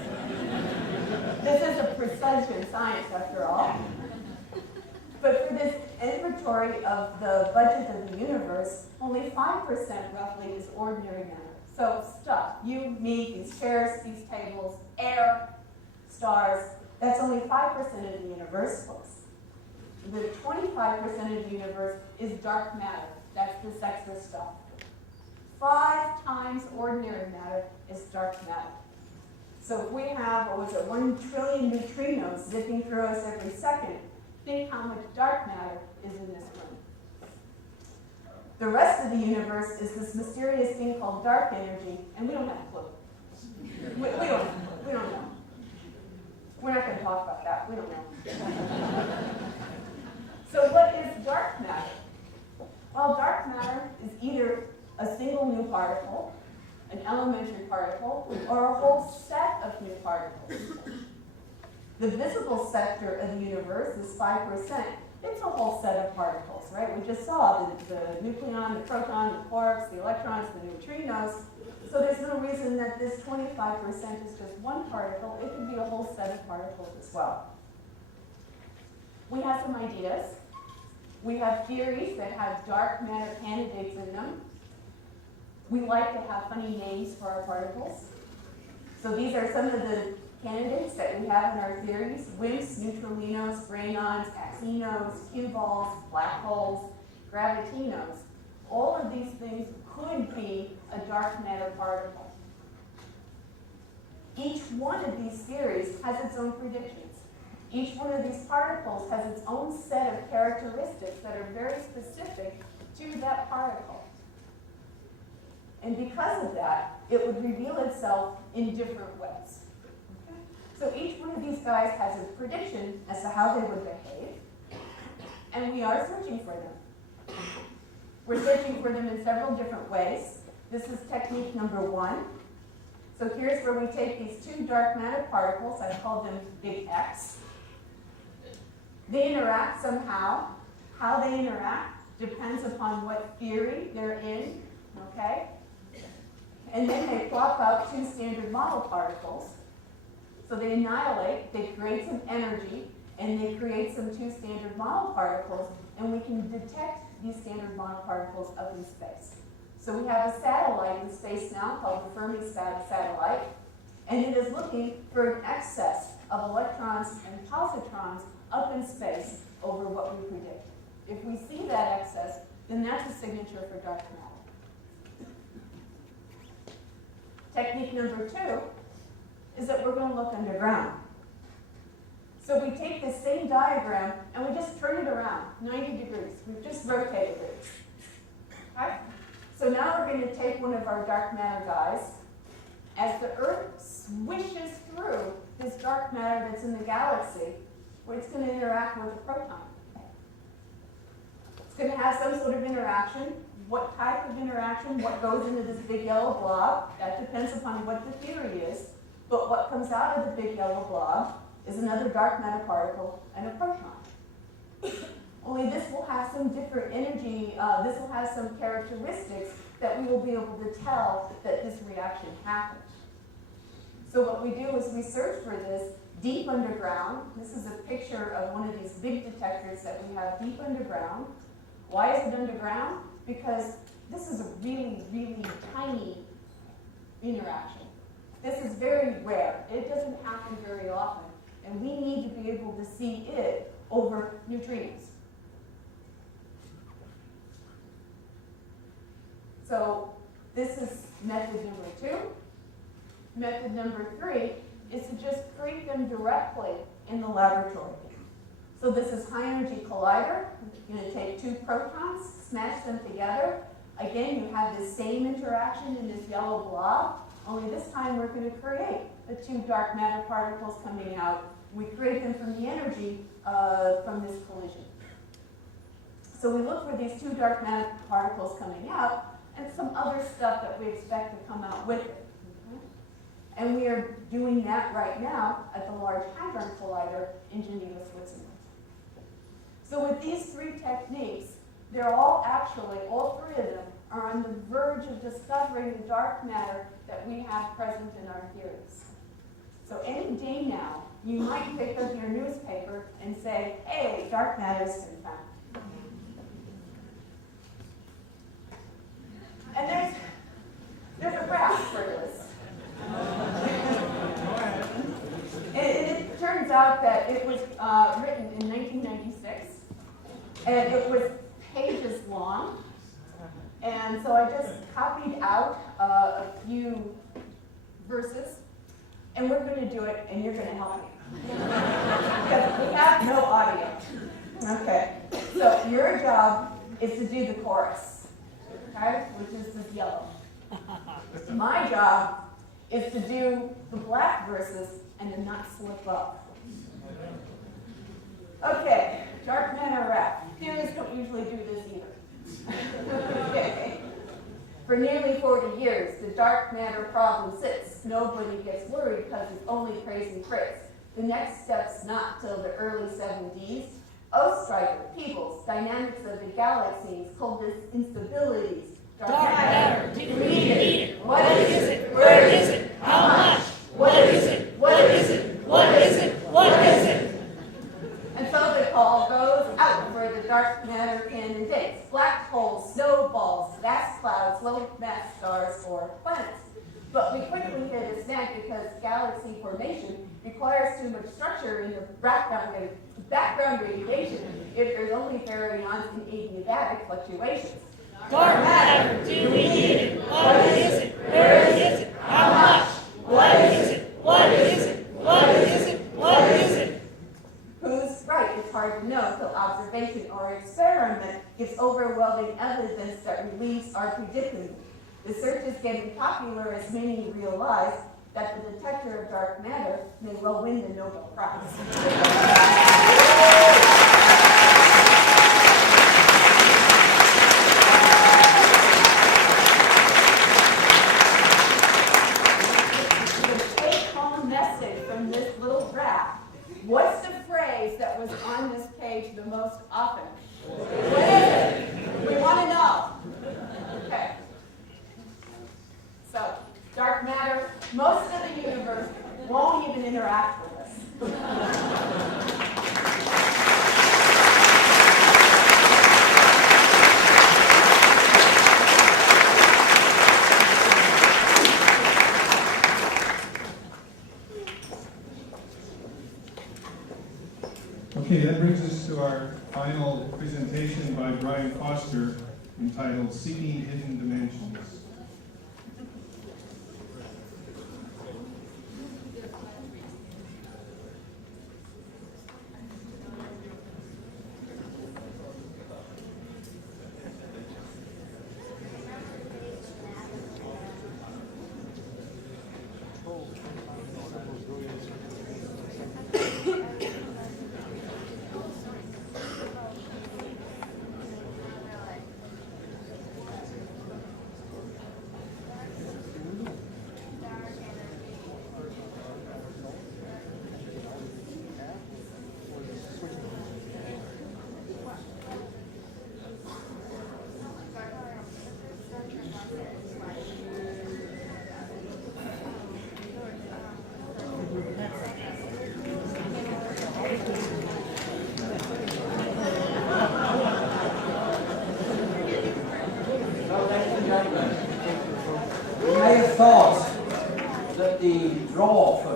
This is a precision science, after all. But for this inventory of the budget of the universe, only 5% roughly is ordinary matter. So stuff, you, me, these chairs, these tables, air, stars, that's only 5% of the universe, folks. The 25% of the universe is dark matter. That's this extra stuff. 5 times ordinary matter is dark matter. So if we have, 1 trillion neutrinos zipping through us every second, think how much dark matter is in this room. The rest of the universe is this mysterious thing called dark energy, and we don't have a clue. We don't have a clue. We don't know. We're not going to talk about that. We don't know. So what is dark matter? Well, dark matter is either a single new particle, an elementary particle, or a whole set of new particles. The visible sector of the universe is 5%. It's a whole set of particles, right? We just saw the nucleon, the proton, the quarks, the electrons, the neutrinos. So there's no reason that this 25% is just one particle. It could be a whole set of particles as well. We have some ideas. We have theories that have dark matter candidates in them. We like to have funny names for our particles. So these are some of the candidates that we have in our theories: WIMPs, neutralinos, branyons, axinos, cue balls, black holes, gravitinos. All of these things could be a dark matter particle. Each one of these theories has its own predictions. Each one of these particles has its own set of characteristics that are very specific to that particle. And because of that, it would reveal itself in different ways. Okay? So each one of these guys has a prediction as to how they would behave, and we are searching for them. We're searching for them in several different ways. This is technique number 1. So here's where we take these 2 dark matter particles, I call them big X. They interact somehow. How they interact depends upon what theory they're in, okay? And then they plop out 2 standard model particles. So they annihilate, they create some energy, and they create some 2 standard model particles, and we can detect these standard model particles up in space. So we have a satellite in space now called the Fermi satellite, and it is looking for an excess of electrons and positrons up in space over what we predict. If we see that excess, then that's a signature for dark matter. Technique number 2 is that we're going to look underground. So we take this same diagram and we just turn it around 90 degrees. We've just rotated it. Okay? So now we're going to take one of our dark matter guys. As the Earth swishes through this dark matter that's in the galaxy, it's going to interact with a proton. It's going to have some sort of interaction. What type of interaction, what goes into this big yellow blob, that depends upon what the theory is. But what comes out of the big yellow blob is another dark matter particle and a proton. Only this will have some different energy, this will have some characteristics that we will be able to tell that this reaction happened. So what we do is we search for this deep underground. This is a picture of one of these big detectors that we have deep underground. Why is it underground? Because this is a really, really tiny interaction. This is very rare. It doesn't happen very often. And we need to be able to see it over neutrinos. So this is method number 2. Method number 3 is to just create them directly in the laboratory. So this is high energy collider. You're going to take 2 protons, smash them together. Again, you have the same interaction in this yellow blob, only this time we're going to create the 2 dark matter particles coming out. We create them from the energy from this collision. So we look for these 2 dark matter particles coming out and some other stuff that we expect to come out with it. And we are doing that right now at the Large Hadron Collider in Geneva, Switzerland. So with these 3 techniques, they're all 3 of them are on the verge of discovering the dark matter that we have present in our theories. So any day now, you might pick up your newspaper and say, hey, dark matter's been found. And there's a graph for this. And it turns out that it was written in 1996, and it was pages long. And so I just copied out a few verses, and we're going to do it, and you're going to help me. Because we have no audio. Okay, so your job is to do the chorus, okay, which is this yellow. My job is to do the black verses and to not slip up. Okay, dark matter rap. Theorists don't usually do this either. Okay. For nearly 40 years, the dark matter problem sits. Nobody gets worried because it's only praise and praise. The next step's not till the early 70s. Ostriker, Peebles, dynamics of the galaxies, coldest instabilities. Dark matter, do we need it? What is it? Where is it? How much? What is it? What is it? What is it? What is it? And so the call goes out for the dark matter candidates. Black holes, snowballs, vast clouds, low mass stars, or planets. But we quickly hit a snag because galaxy formation requires too much structure in the background radiation if there's only baryons and adiabatic fluctuations. Dark matter, do we need it? What is it? Where is it? How much? What is it? What is it? What is it? What is it? Who's right? It's hard to know until observation or experiment gives overwhelming evidence that relieves our predicament. The search is getting popular as many realize that the detector of dark matter may well win the Nobel Prize. What's the phrase that was on this page the most often? What is it? We want to know. Okay. So, dark matter, most of the universe won't even interact with us. Okay, that brings us to our final presentation by Brian Foster entitled Seeking Hidden Dimensions.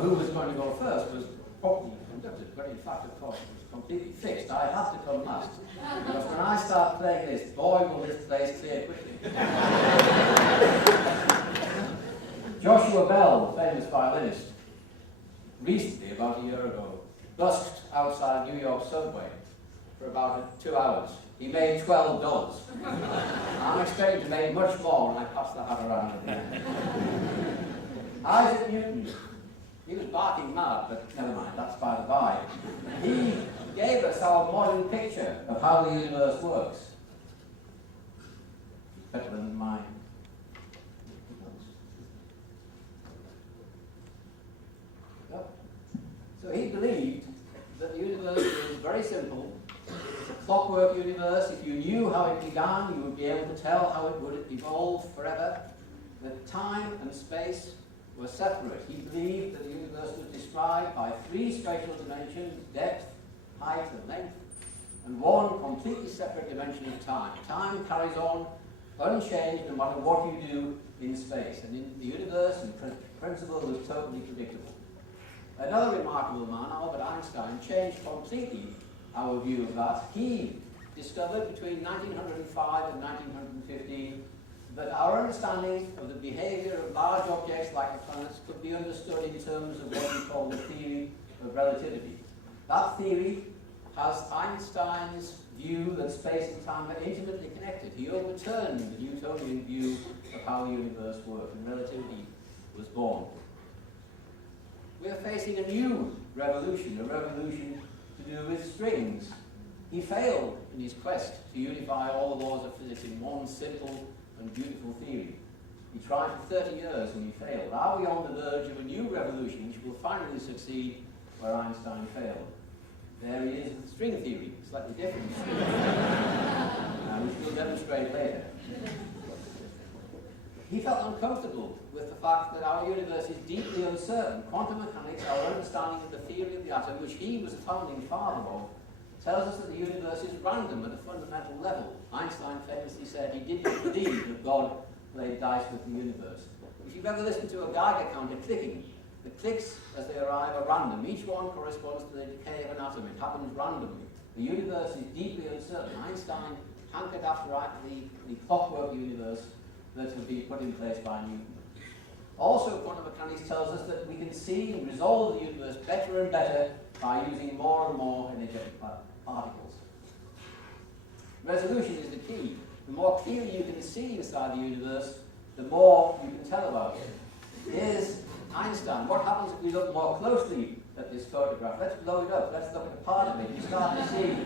who was going to go first was properly conducted, but in fact, of course, it was completely fixed. I had to come last. Because when I start playing this, boy, will this place clear quickly. Joshua Bell, the famous violinist, recently, about a year ago, busked outside New York subway for about 2 hours. He made $12. I'm expecting to make much more when I pass the hat around at the end. Isaac Newton, he was barking mad, but never mind, that's by the by. He gave us our modern picture of how the universe works. Better than mine. Yep. So he believed that the universe was very simple. It's a clockwork universe. If you knew how it began, you would be able to tell how it would evolve forever. That time and space were separate. He believed that the universe was described by 3 spatial dimensions, depth, height, and length, and 1 completely separate dimension of time. Time carries on unchanged no matter what you do in space. And in the universe, in principle, was totally predictable. Another remarkable man, Albert Einstein, changed completely our view of that. He discovered between 1905 and 1915 that our understanding of the behavior of large objects like the planets could be understood in terms of what we call the theory of relativity. That theory has Einstein's view that space and time are intimately connected. He overturned the Newtonian view of how the universe worked, and relativity was born. We are facing a new revolution, a revolution to do with strings. He failed in his quest to unify all the laws of physics in one simple and beautiful theory. He tried for 30 years and he failed. Are we on the verge of a new revolution which will finally succeed where Einstein failed? There he is with string theory, slightly different, which we'll demonstrate later. He felt uncomfortable with the fact that our universe is deeply uncertain. Quantum mechanics, our understanding of the theory of the atom, which he was a founding father of, tells us that the universe is random at a fundamental level. Einstein famously said he didn't believe that God played dice with the universe. If you've ever listened to a Geiger counter clicking, the clicks as they arrive are random. Each one corresponds to the decay of an atom. It happens randomly. The universe is deeply uncertain. Einstein hankered after the clockwork universe that had been put in place by Newton. Also, quantum mechanics tells us that we can see and resolve the universe better and better by using more and more energetic particles. Resolution is the key. The more clearly you can see inside the universe, the more you can tell about it. Here's Einstein. What happens if we look more closely at this photograph? Let's blow it up. Let's look at a part of it. You start to see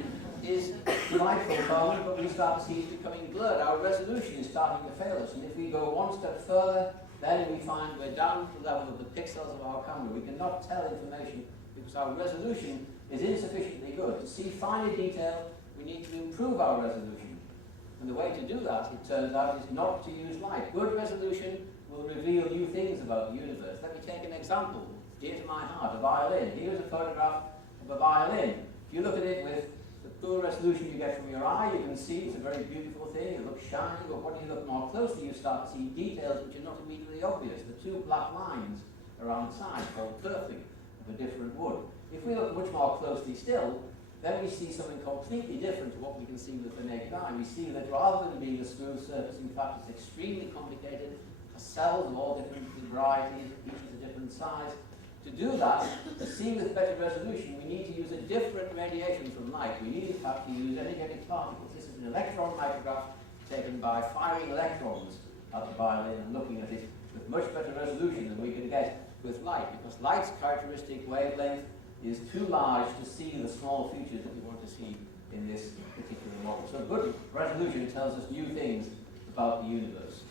his delightful moment, but we start to see it becoming blurred. Our resolution is starting to fail us. And if we go one step further, then we find we're down to the level of the pixels of our camera. We cannot tell information because our resolution is insufficiently good. To see finer detail, we need to improve our resolution. And the way to do that, it turns out, is not to use light. Good resolution will reveal new things about the universe. Let me take an example, dear to my heart, a violin. Here's a photograph of a violin. If you look at it with the poor resolution you get from your eye, you can see it's a very beautiful thing, it looks shiny, but when you look more closely, you start to see details which are not immediately obvious. The 2 black lines around the side called kerfing of a different wood. If we look much more closely still, then we see something completely different to what we can see with the naked eye. We see that rather than being a smooth surface, in fact, it's extremely complicated, has cells of all different varieties, each is a different size. To do that, to see with better resolution, we need to use a different radiation from light. We need, in fact, to use energetic particles. This is an electron micrograph taken by firing electrons at the violin and looking at it with much better resolution than we can get with light, because light's characteristic wavelength is too large to see the small features that we want to see in this particular model. So good resolution tells us new things about the universe.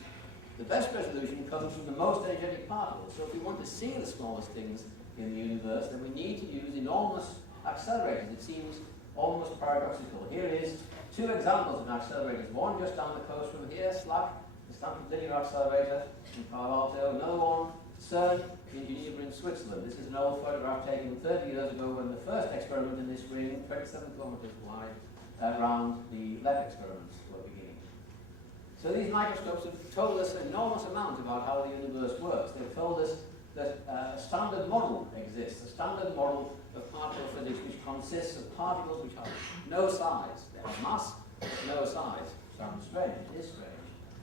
The best resolution comes from the most energetic particles. So if we want to see the smallest things in the universe, then we need to use enormous accelerators. It seems almost paradoxical. Here is 2 examples of accelerators. One just down the coast from here, SLAC, the Stanford Linear Accelerator in Palo Alto. Another one, CERN, in Geneva in Switzerland. This is an old photograph taken 30 years ago when the first experiment in this ring, 27 kilometers wide, around the lead experiments were beginning. So these microscopes have told us an enormous amount about how the universe works. They've told us that a standard model exists, a standard model of particle physics which consists of particles which have no size. They have mass, but no size. Sounds strange, it is strange.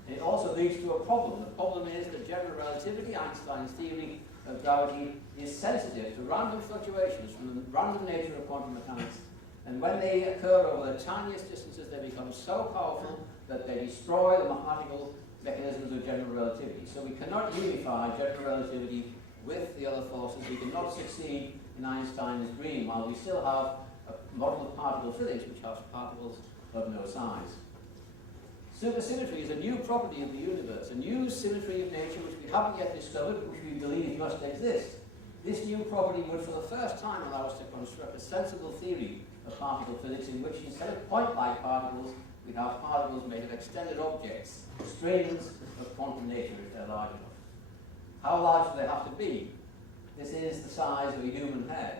And it also leads to a problem. The problem is that general relativity, Einstein's theory of gravity, is sensitive to random fluctuations from the random nature of quantum mechanics. And when they occur over the tiniest distances, they become so powerful that they destroy the mathematical mechanisms of general relativity. So we cannot unify general relativity with the other forces. We cannot succeed in Einstein's dream while we still have a model of particle physics which has particles of no size. Supersymmetry is a new property of the universe, a new symmetry of nature which we haven't yet discovered, but which we believe must exist. This new property would for the first time allow us to construct a sensible theory of particle physics in which instead of point-like particles, we have particles made of extended objects, strings of quantum nature if they're large enough. How large do they have to be? This is the size of a human head.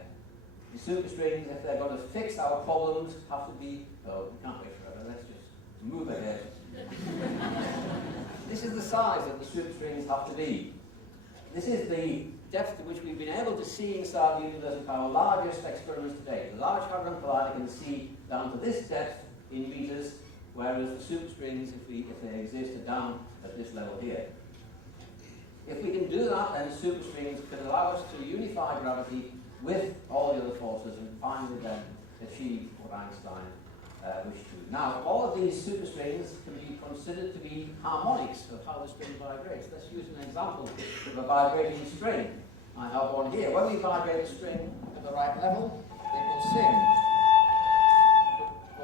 The superstrings, if they're going to fix our problems, have to be, oh, we can't wait forever, let's just move ahead. This is the size that the superstrings have to be. This is the depth to which we've been able to see inside the universe with our largest experiments today. The Large Hadron Collider can see down to this depth in meters, whereas the superstrings, if they exist, are down at this level here. If we can do that, then superstrings can allow us to unify gravity with all the other forces and finally then achieve what Einstein wished to. Now, all of these superstrings can be considered to be harmonics of how the string vibrates. Let's use an example of a vibrating string. I have one here. When we vibrate the string at the right level, it will sing.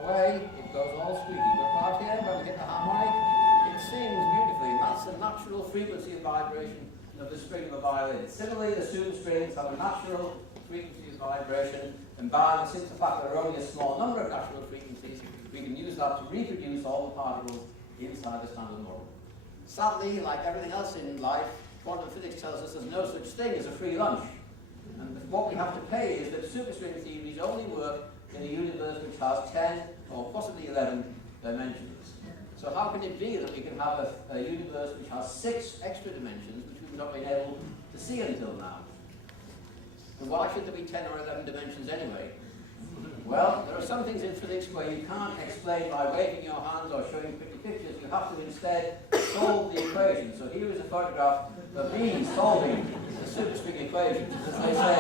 Away, it goes all squeaky. But right here, when we hit the harmonic, it sings beautifully. And that's the natural frequency of vibration of the string of a violin. Similarly, the superstrings have a natural frequency of vibration, and by the simple fact that there are only a small number of natural frequencies, we can use that to reproduce all the particles inside the standard model. Sadly, like everything else in life, quantum physics tells us there's no such thing as a free lunch. And what we have to pay is that superstring theories only work in a universe which has 10 or possibly 11 dimensions. So how can it be that we can have a universe which has 6 extra dimensions which we've not been able to see until now? And why should there be 10 or 11 dimensions anyway? Well, there are some things in physics where you can't explain by waving your hands or showing pretty pictures. You have to instead solve the equation. So here is a photograph of me solving the superstring equation. As they say,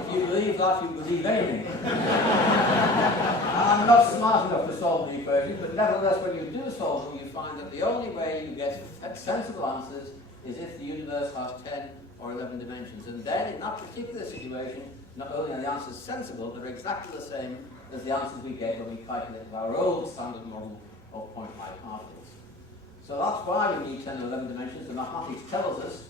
if you believe that, you believe anything. I'm not smart enough to solve the equation, but nevertheless, when you do solve them, you find that the only way you get sensible answers is if the universe has 10 or 11 dimensions. And then, in that particular situation, not only are the answers sensible, but they're exactly the same as the answers we get when we calculate our old standard model of point-like particles. So that's why we need 10 or 11 dimensions. The mathematics tells us.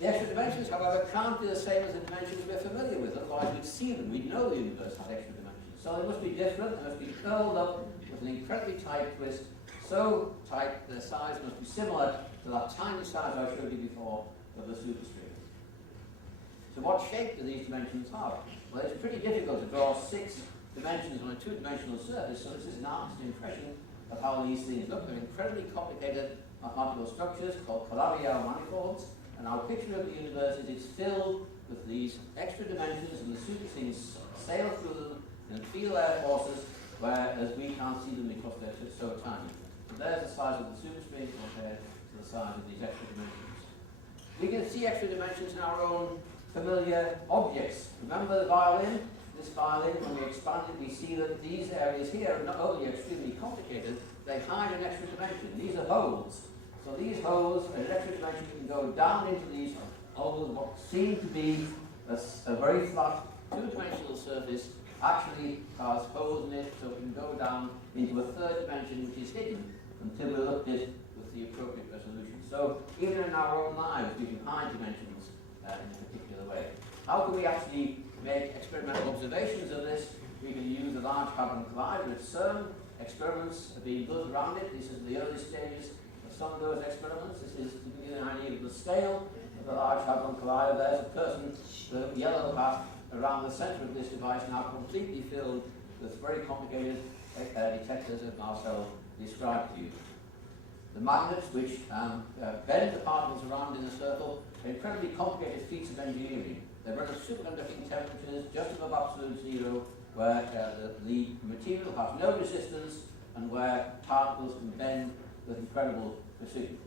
The extra dimensions, however, can't be the same as the dimensions we're familiar with, otherwise we'd see them, we'd know the universe had extra dimensions. So they must be different, they must be curled up with an incredibly tight twist, so tight their size must be similar to that tiny size I showed you before of the superstring. So what shape do these dimensions have? Well, it's pretty difficult to draw 6 dimensions on a 2-dimensional surface, so this is an artist's impression of how these things look. They're incredibly complicated mathematical structures called Calabi-Yau manifolds, and our picture of the universe is it's filled with these extra dimensions, and the superstrings sail through them and feel their forces, whereas we can't see them because they're so tiny. So there's the size of the superstring compared to the size of these extra dimensions. We can see extra dimensions in our own familiar objects. Remember the violin? This violin, when we expand it, we see that these areas here are not only extremely complicated, they hide an extra dimension. These are holes. So these holes, an extra dimension, can go down into these holes. What seem to be a very flat 2-dimensional surface actually has holes in it, so it can go down into a 3rd dimension, which is hidden until we look at it with the appropriate resolution. So even in our own lives, we can hide dimensions in a particular way. How can we actually make experimental observations of this? We can use the Large Hadron Collider at CERN. Experiments are being built around it. This is the early stages of some of those experiments. This is to give you an idea of the scale of the Large Hadron Collider. There's a person, the yellow path around the center of this device, now completely filled with very complicated detectors that Marcel described to you. The magnets which bend the particles around in a circle incredibly complicated feats of engineering. They run at superconducting temperatures just above absolute zero, where the material has no resistance and where particles can bend with incredible precision.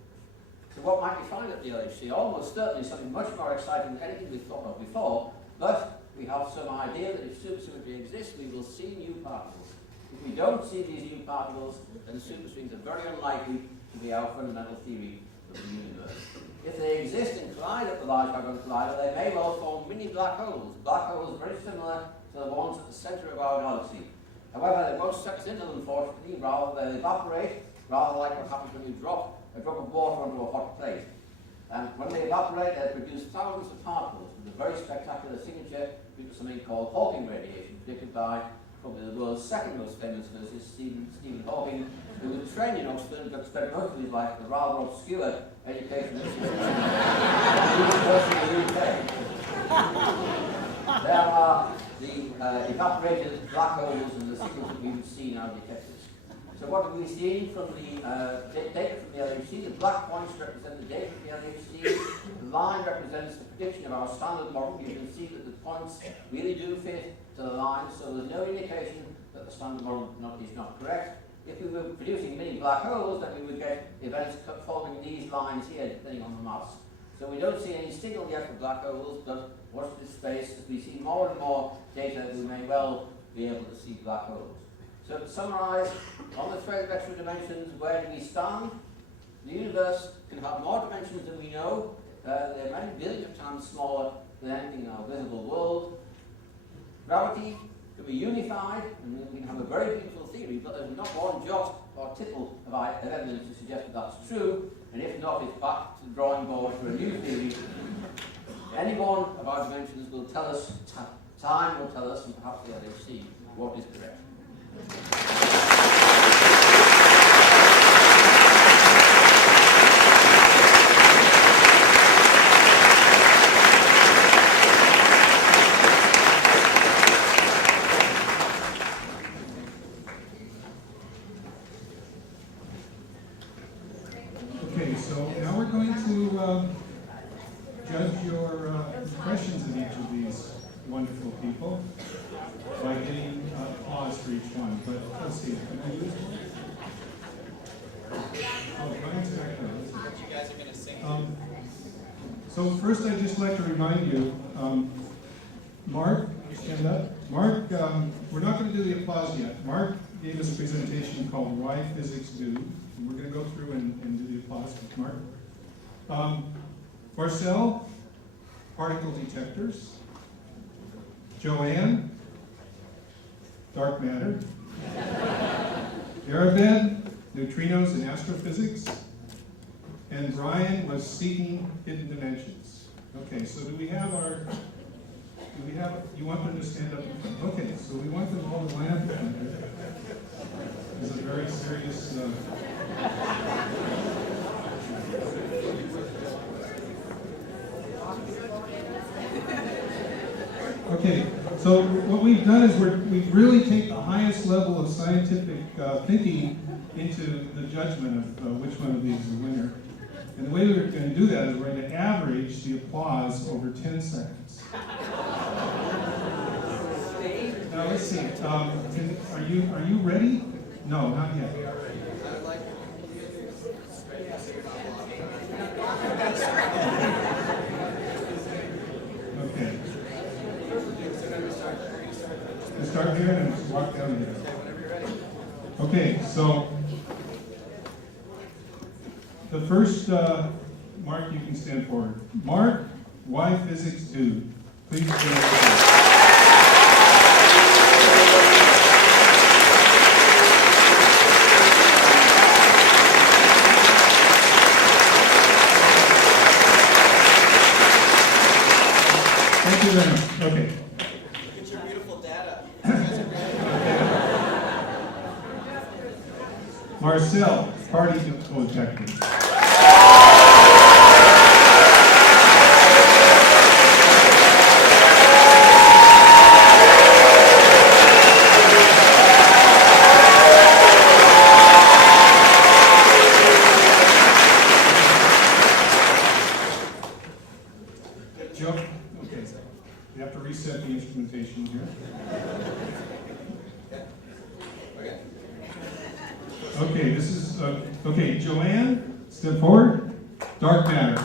So what might we find at the LHC? Almost certainly something much more exciting than anything we've thought of before, but we have some idea that if supersymmetry exists, we will see new particles. If we don't see these new particles, then superstrings are very unlikely to be our fundamental theory of the universe. If they exist and collide at the Large Hadron Collider, they may well form mini black holes. Black holes very similar to the ones at the center of our galaxy. However, they won't suck into them, unfortunately, rather they'll evaporate, rather like what happens when you drop a drop of water onto a hot plate. And when they evaporate, they produce thousands of particles with a very spectacular signature due to something called Hawking radiation, predicted by probably the world's second most famous physicist, Stephen Hawking, who was trained in Oxford but spent most of his life at the rather obscure education institute at the University of the UK. There are the evaporated black holes and the signals that we would see in our detectors. So what have we seen from the data from the LHC? The black points represent the data from the LHC. The line represents the prediction of our standard model. You can see that the points really do fit to the line, so there's no indication that the standard model is not correct. If we were producing mini black holes, then we would get events forming these lines here, depending on the mass. So we don't see any signal yet for black holes, but watch this space. As we see more and more data, we may well be able to see black holes. So to summarize, on the thread vector dimensions, where do we stand? The universe can have more dimensions than we know. They're many billions of times smaller than anything in our visible world. Gravity can be unified, and we can have a very beautiful theory, but there's not one jot or tittle of evidence to suggest that that's true, and if not, it's back to the drawing board for a new theory. Any one of our dimensions will tell us, time will tell us, and perhaps the LHC, what is correct. Okay, so now we're going to judge your impressions of each of these wonderful people by getting applause for each one. But let's see, can I use one? Oh, Brian's back there. You guys are going to sing. So first I'd just like to remind you, Mark, stand up. Mark, we're not going to do the applause yet. Mark gave us a presentation called Why Physics Do, and we're going to go through and do the applause with Mark. Marcel, particle detectors. Joanne, dark matter. Arabed, neutrinos and astrophysics. And Brian was seeking hidden dimensions. Okay, so do we have, you want them to stand up? Okay, so we want them all to line up in front here. This is a very serious, Okay, so what we've done is we've really taken the highest level of scientific thinking into the judgment of which one of these is the winner. And the way we're going to do that is we're going to average the applause over 10 seconds. Now let's see. Are you ready? No, not yet. Okay. We start here and walk down here. Okay, so the first, Mark, you can stand forward. Mark, why physics do? Please stand forward. Thank you very much. Okay. Get your beautiful data. Marcel, party detectors. reset the instrumentation here. Okay, this is, okay, Joanne, step forward. Dark matter.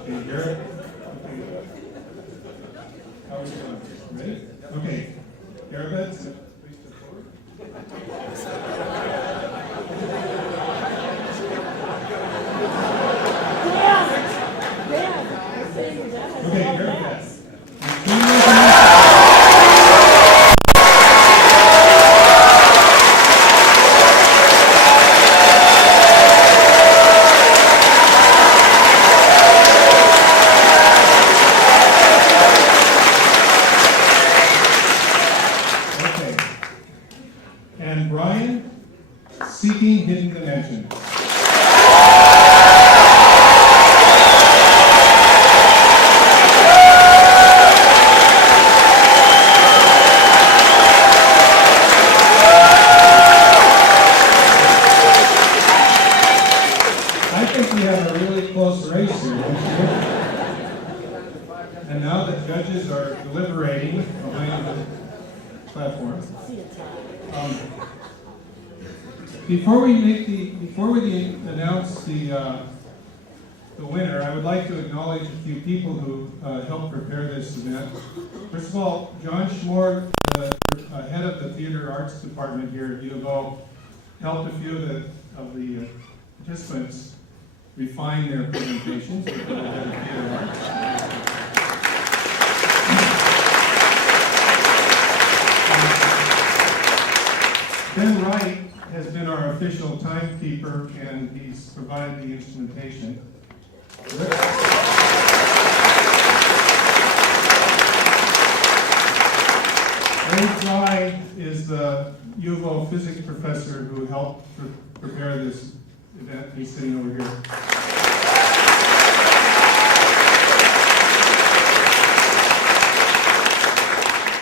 Okay, Garrett. How are we doing? Ready? Okay. Garrett, please step forward. Okay, very good. Okay. And Brian, seeking hidden dimension. I think we have a really close race here, don't you? And now that judges are deliberating behind the platform, before we announce the winner, I would like to acknowledge a few people who helped prepare this event. First of all, John Schmore, the head of the Theater Arts Department here at U of O, helped a few of the participants refine their presentations with the head of theater arts. Ben Wright has been our official timekeeper, and he's provided the instrumentation. Ray Fry is the U of O physics professor who helped prepare this event. He's sitting over here.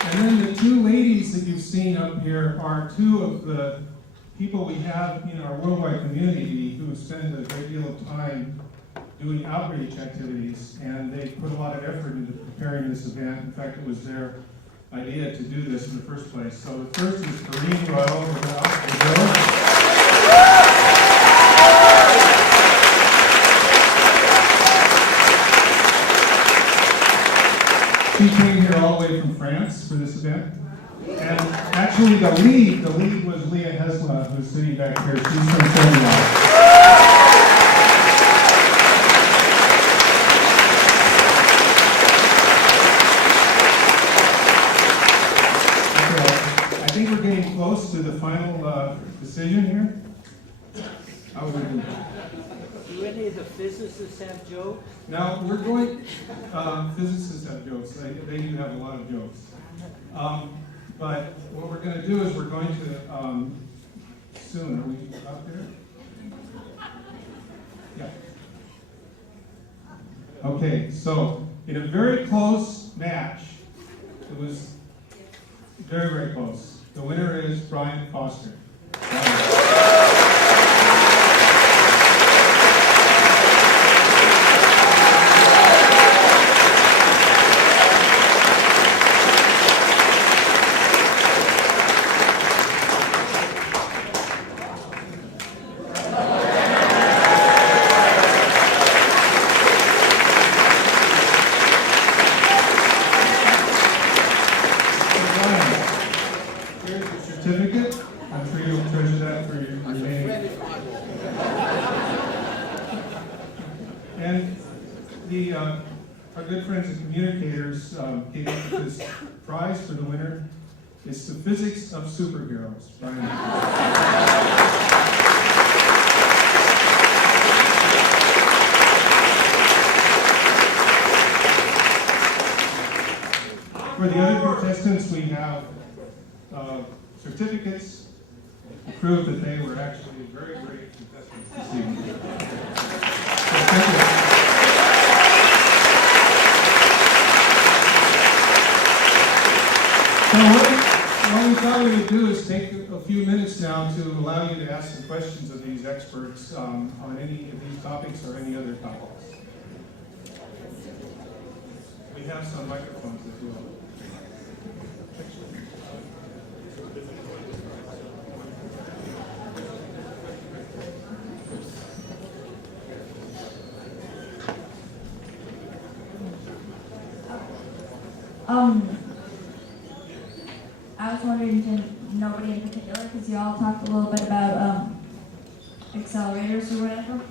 And then the two ladies that you've seen up here are two of the people we have in our worldwide community who spend a great deal of time doing outreach activities, and they put a lot of effort into preparing this event. In fact, it was their idea to do this in the first place. So the first is Corinne Royal. She came here all the way from France for this event. And actually the lead was Leah Hesla, who's sitting back here. She's from Senegal. I think we're getting close to the final decision here. How are we doing? Do any of the physicists have jokes? Now, we're going, physicists have jokes. They do have a lot of jokes. But what we're going to do is we're going to, soon, are we out there? Yeah. Okay, so in a very close match, it was very, very close. The winner is Brian Foster. Here's your certificate. I'm sure you'll treasure that for your remaining. And the our good friends and communicators came up with this prize for the winner. It's the physics of superheroes. Brian. For the other contestants, we have certificates to prove that they were actually very great contestants this evening. So, thank you. what we thought we would do is take a few minutes now to allow you to ask some questions of these experts on any of these topics or any other topics. We have some microphones as well. I was wondering to nobody in particular, because you all talked a little bit about accelerators or whatever.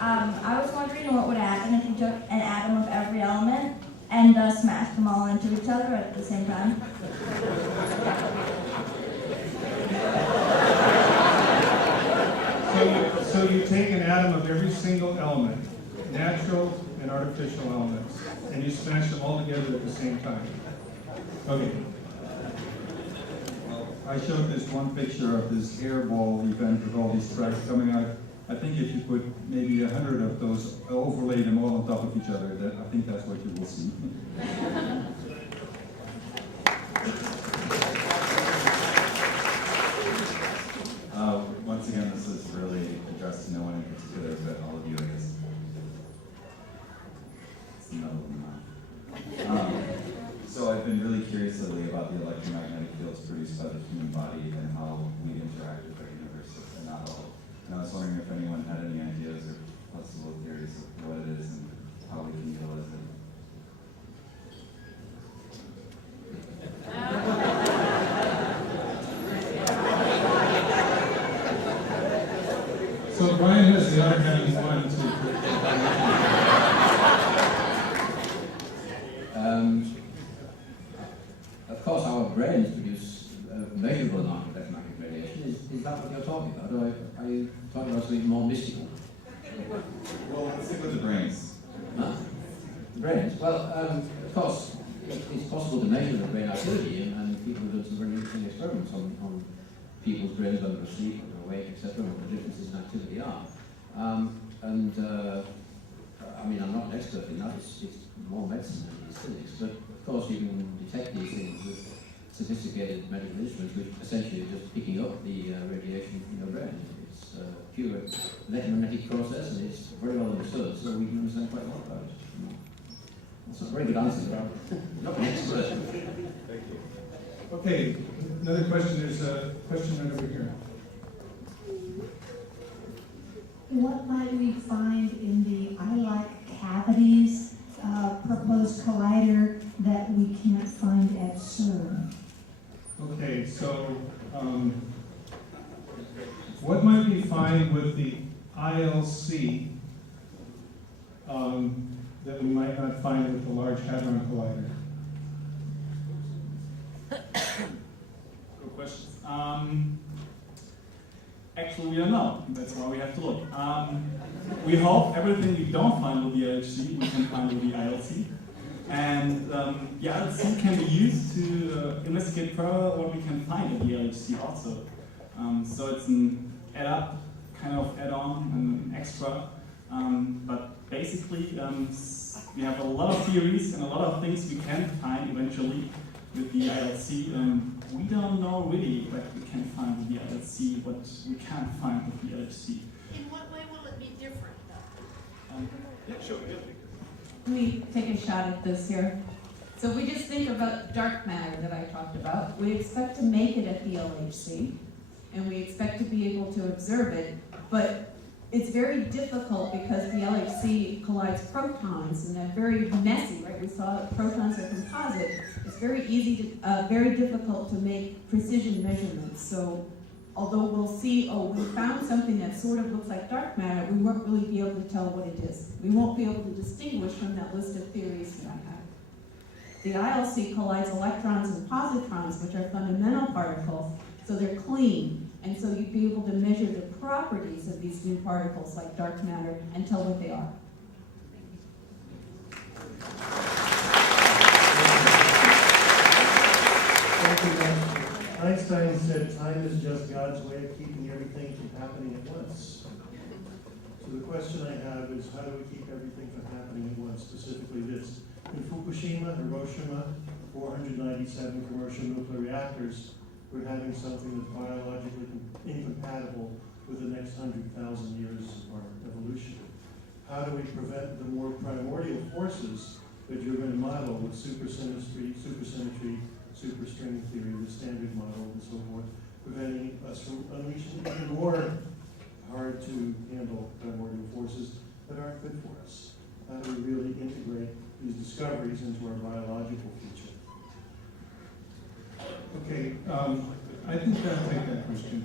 I was wondering what would happen if you took an atom of every element and smashed them all into each other at the same time. So you take an atom of every single element, natural and artificial elements, and you smash them all together at the same time. Okay. I showed this one picture of this airball event with all these tracks coming out. I think if you put maybe 100 of those, overlay them all on top of each other, I think that's what you will see. Once again, this is really addressed to no one in particular, but all of you, I guess. It's no one. So I've been really curious lately about the electromagnetic fields produced by the human body and how we interact with our universe and not all. And I was wondering if anyone had any ideas or possible theories of what it is and how we can utilize it. So Brian has the other hand in one too. Of course, our brains produce a measurable amount of electromagnetic radiation. Is that what you're talking about? Or are you talking about something more mystical? Well, let's stick with the brains. Huh? The brains? Well, of course, it's possible to measure the brain activity, and people have done some very interesting experiments on people's brains when they're asleep, when they're awake, etc., what the differences in activity are. I mean, I'm not an expert in that, it's more medicine than it is physics, but of course you can detect these things with sophisticated medical instruments, which essentially are just picking up the radiation from your brain. It's a pure electromagnetic process, and it's very well understood, so we can understand quite a lot about it. That's a very good answer, but I'm not an expert. Thank you. Okay, another question. There's a question right over here. What might we find in the eye-like cavities proposed collider that we can't find at CERN? Okay, so what might we find with the ILC that we might not find with the Large Hadron Collider? Good questions. Actually, we don't know. That's why we have to look. We hope everything we don't find with the LHC, we can find with the ILC. And the ILC can be used to investigate further what we can find at the LHC also. So it's an add-up, kind of add-on, and an extra. But basically, we have a lot of theories and a lot of things we can find eventually with the ILC. We don't know really what we can find with the ILC, what we can't find with the LHC. In what way will it be different, though? Yeah, sure. Let me take a shot at this here. So we just think about dark matter that I talked about. We expect to make it at the LHC, and we expect to be able to observe it, but it's very difficult because the LHC collides protons, and they're very messy, right? We saw that protons are composite. It's very easy to, very difficult to make precision measurements. So although we'll see, oh, we found something that sort of looks like dark matter, we won't really be able to tell what it is. We won't be able to distinguish from that list of theories that I have. The ILC collides electrons and positrons, which are fundamental particles, so they're clean. And so you'd be able to measure the properties of these new particles like dark matter and tell what they are. Einstein said time is just God's way of keeping everything from happening at once. So the question I have is, how do we keep everything from happening at once, specifically this? Before Fukushima, Hiroshima, 497 commercial nuclear reactors, we're having something that's biologically incompatible with the next 100,000 years of our evolution. How do we prevent the more primordial forces that you're going to model with supersymmetry, superstring theory, the standard model, and so forth, preventing us from unleashing even more hard to handle primordial forces that aren't good for us? How do we really integrate these discoveries into our biological future? Okay, I think I'll take that question.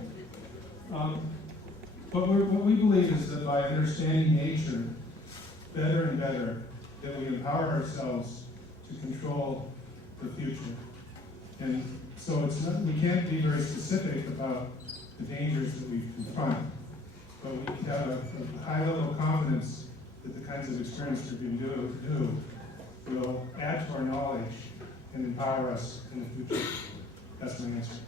What we believe is that by understanding nature better and better, that we empower ourselves to control the future. And so we can't be very specific about the dangers that we confront, but we have a high level of confidence that the kinds of experiments we can do will add to our knowledge and empower us in the future. That's my answer.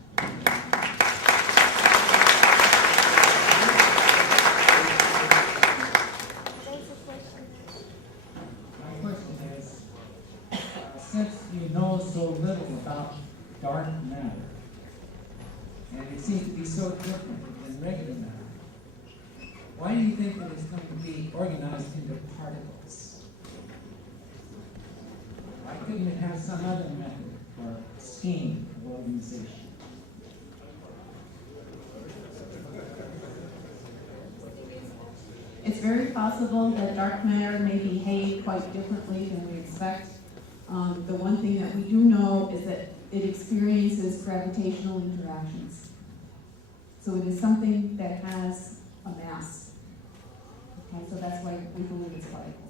My question is, since you know so little about dark matter, and it seems to be so different than regular matter, why do you think that it's going to be organized into particles? Why couldn't it have some other method or scheme of organization? It's very possible that dark matter may behave quite differently than we expect. The one thing that we do know is that it experiences gravitational interactions. So it is something that has a mass. Okay, so that's why we believe it's particles.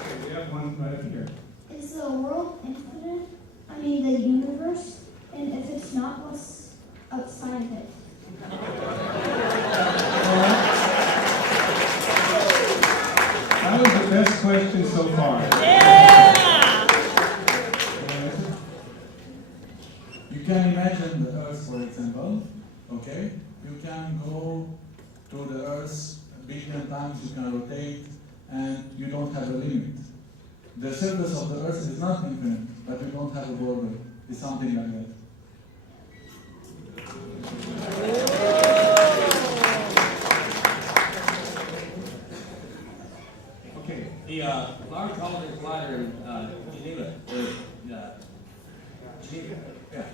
Okay, we have one right here. Is the world infinite? I mean, the universe? And if it's not, what's outside of it? That was the best question so far. You can imagine the Earth, for example, okay? You can go to the Earth a billion times, you can rotate, and you don't have a limit. The surface of the Earth is not infinite, but you don't have a border. It's something like that. Okay. The Large Hadron Collider in Geneva, Geneva, yeah.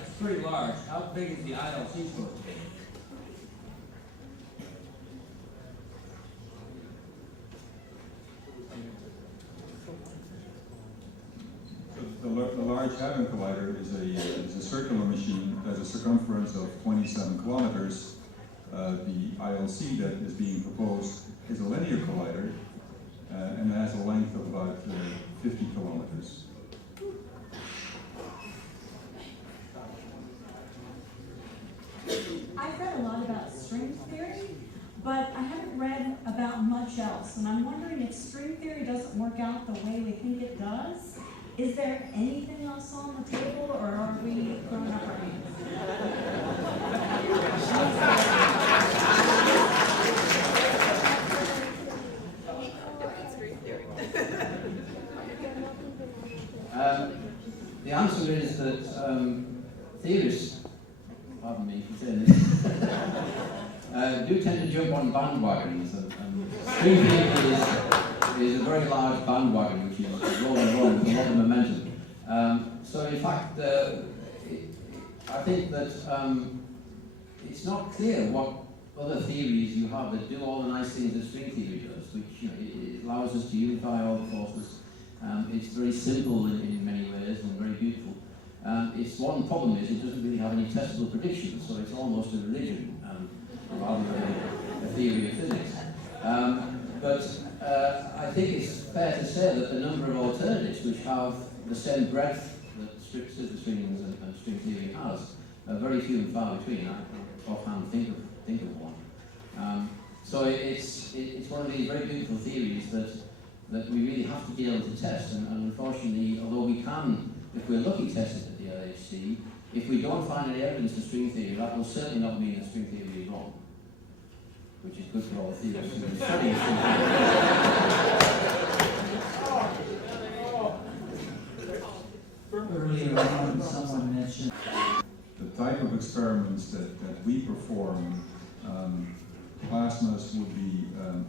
It's pretty large. How big is the ILC supposed to be? The Large Hadron Collider is a circular machine that has a circumference of 27 kilometers. The ILC that is being proposed is a linear collider and has a length of about 50 kilometers. I've read a lot about string theory, but I haven't read about much else. And I'm wondering if string theory doesn't work out the way we think it does, is there anything else on the table, or are we throwing up our hands? The answer is that theorists, pardon me for saying this, do tend to jump on bandwagons, and string theory is a very large bandwagon which is rolling along with a lot of momentum. So in fact, I think that it's not clear what other theories you have that do all the nice things that string theory does, which it allows us to unify all the forces. It's very simple in many ways and very beautiful. Its one problem is it doesn't really have any testable predictions, so it's almost a religion rather than a theory of physics. But I think it's fair to say that the number of alternatives which have the same breadth that scissor strings and string theory has are very few and far between. I offhand think of one. So it's one of these very beautiful theories that we really have to be able to test, and unfortunately, although we can, if we're lucky, test it at the LHC, if we don't find any evidence of string theory, that will certainly not mean that string theory home, which is good for all theorists and studies. Earlier on, someone mentioned The type of experiments that we perform, plasmas would be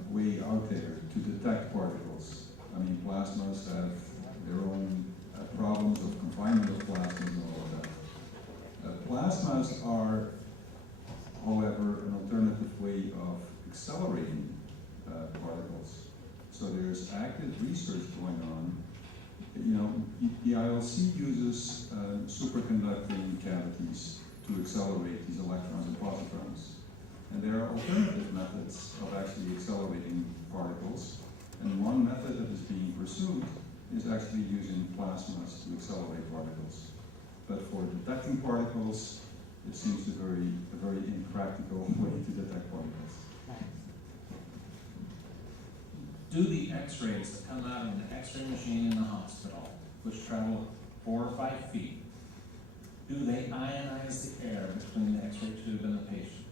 way out there to detect particles. I mean, plasmas have their own problems of confinement of plasmas and all of that. Plasmas are, however, an alternative way of accelerating particles. So there's active research going on. You know, the ILC uses superconducting cavities to accelerate these electrons and positrons. And there are alternative methods of actually accelerating particles. And one method that is being pursued is actually using plasmas to accelerate particles. But for detecting particles, it seems a very impractical way to detect particles. Do the x-rays that come out of an x-ray machine in the hospital, which travel 4 or 5 feet, do they ionize the air between the x-ray tube and the patient?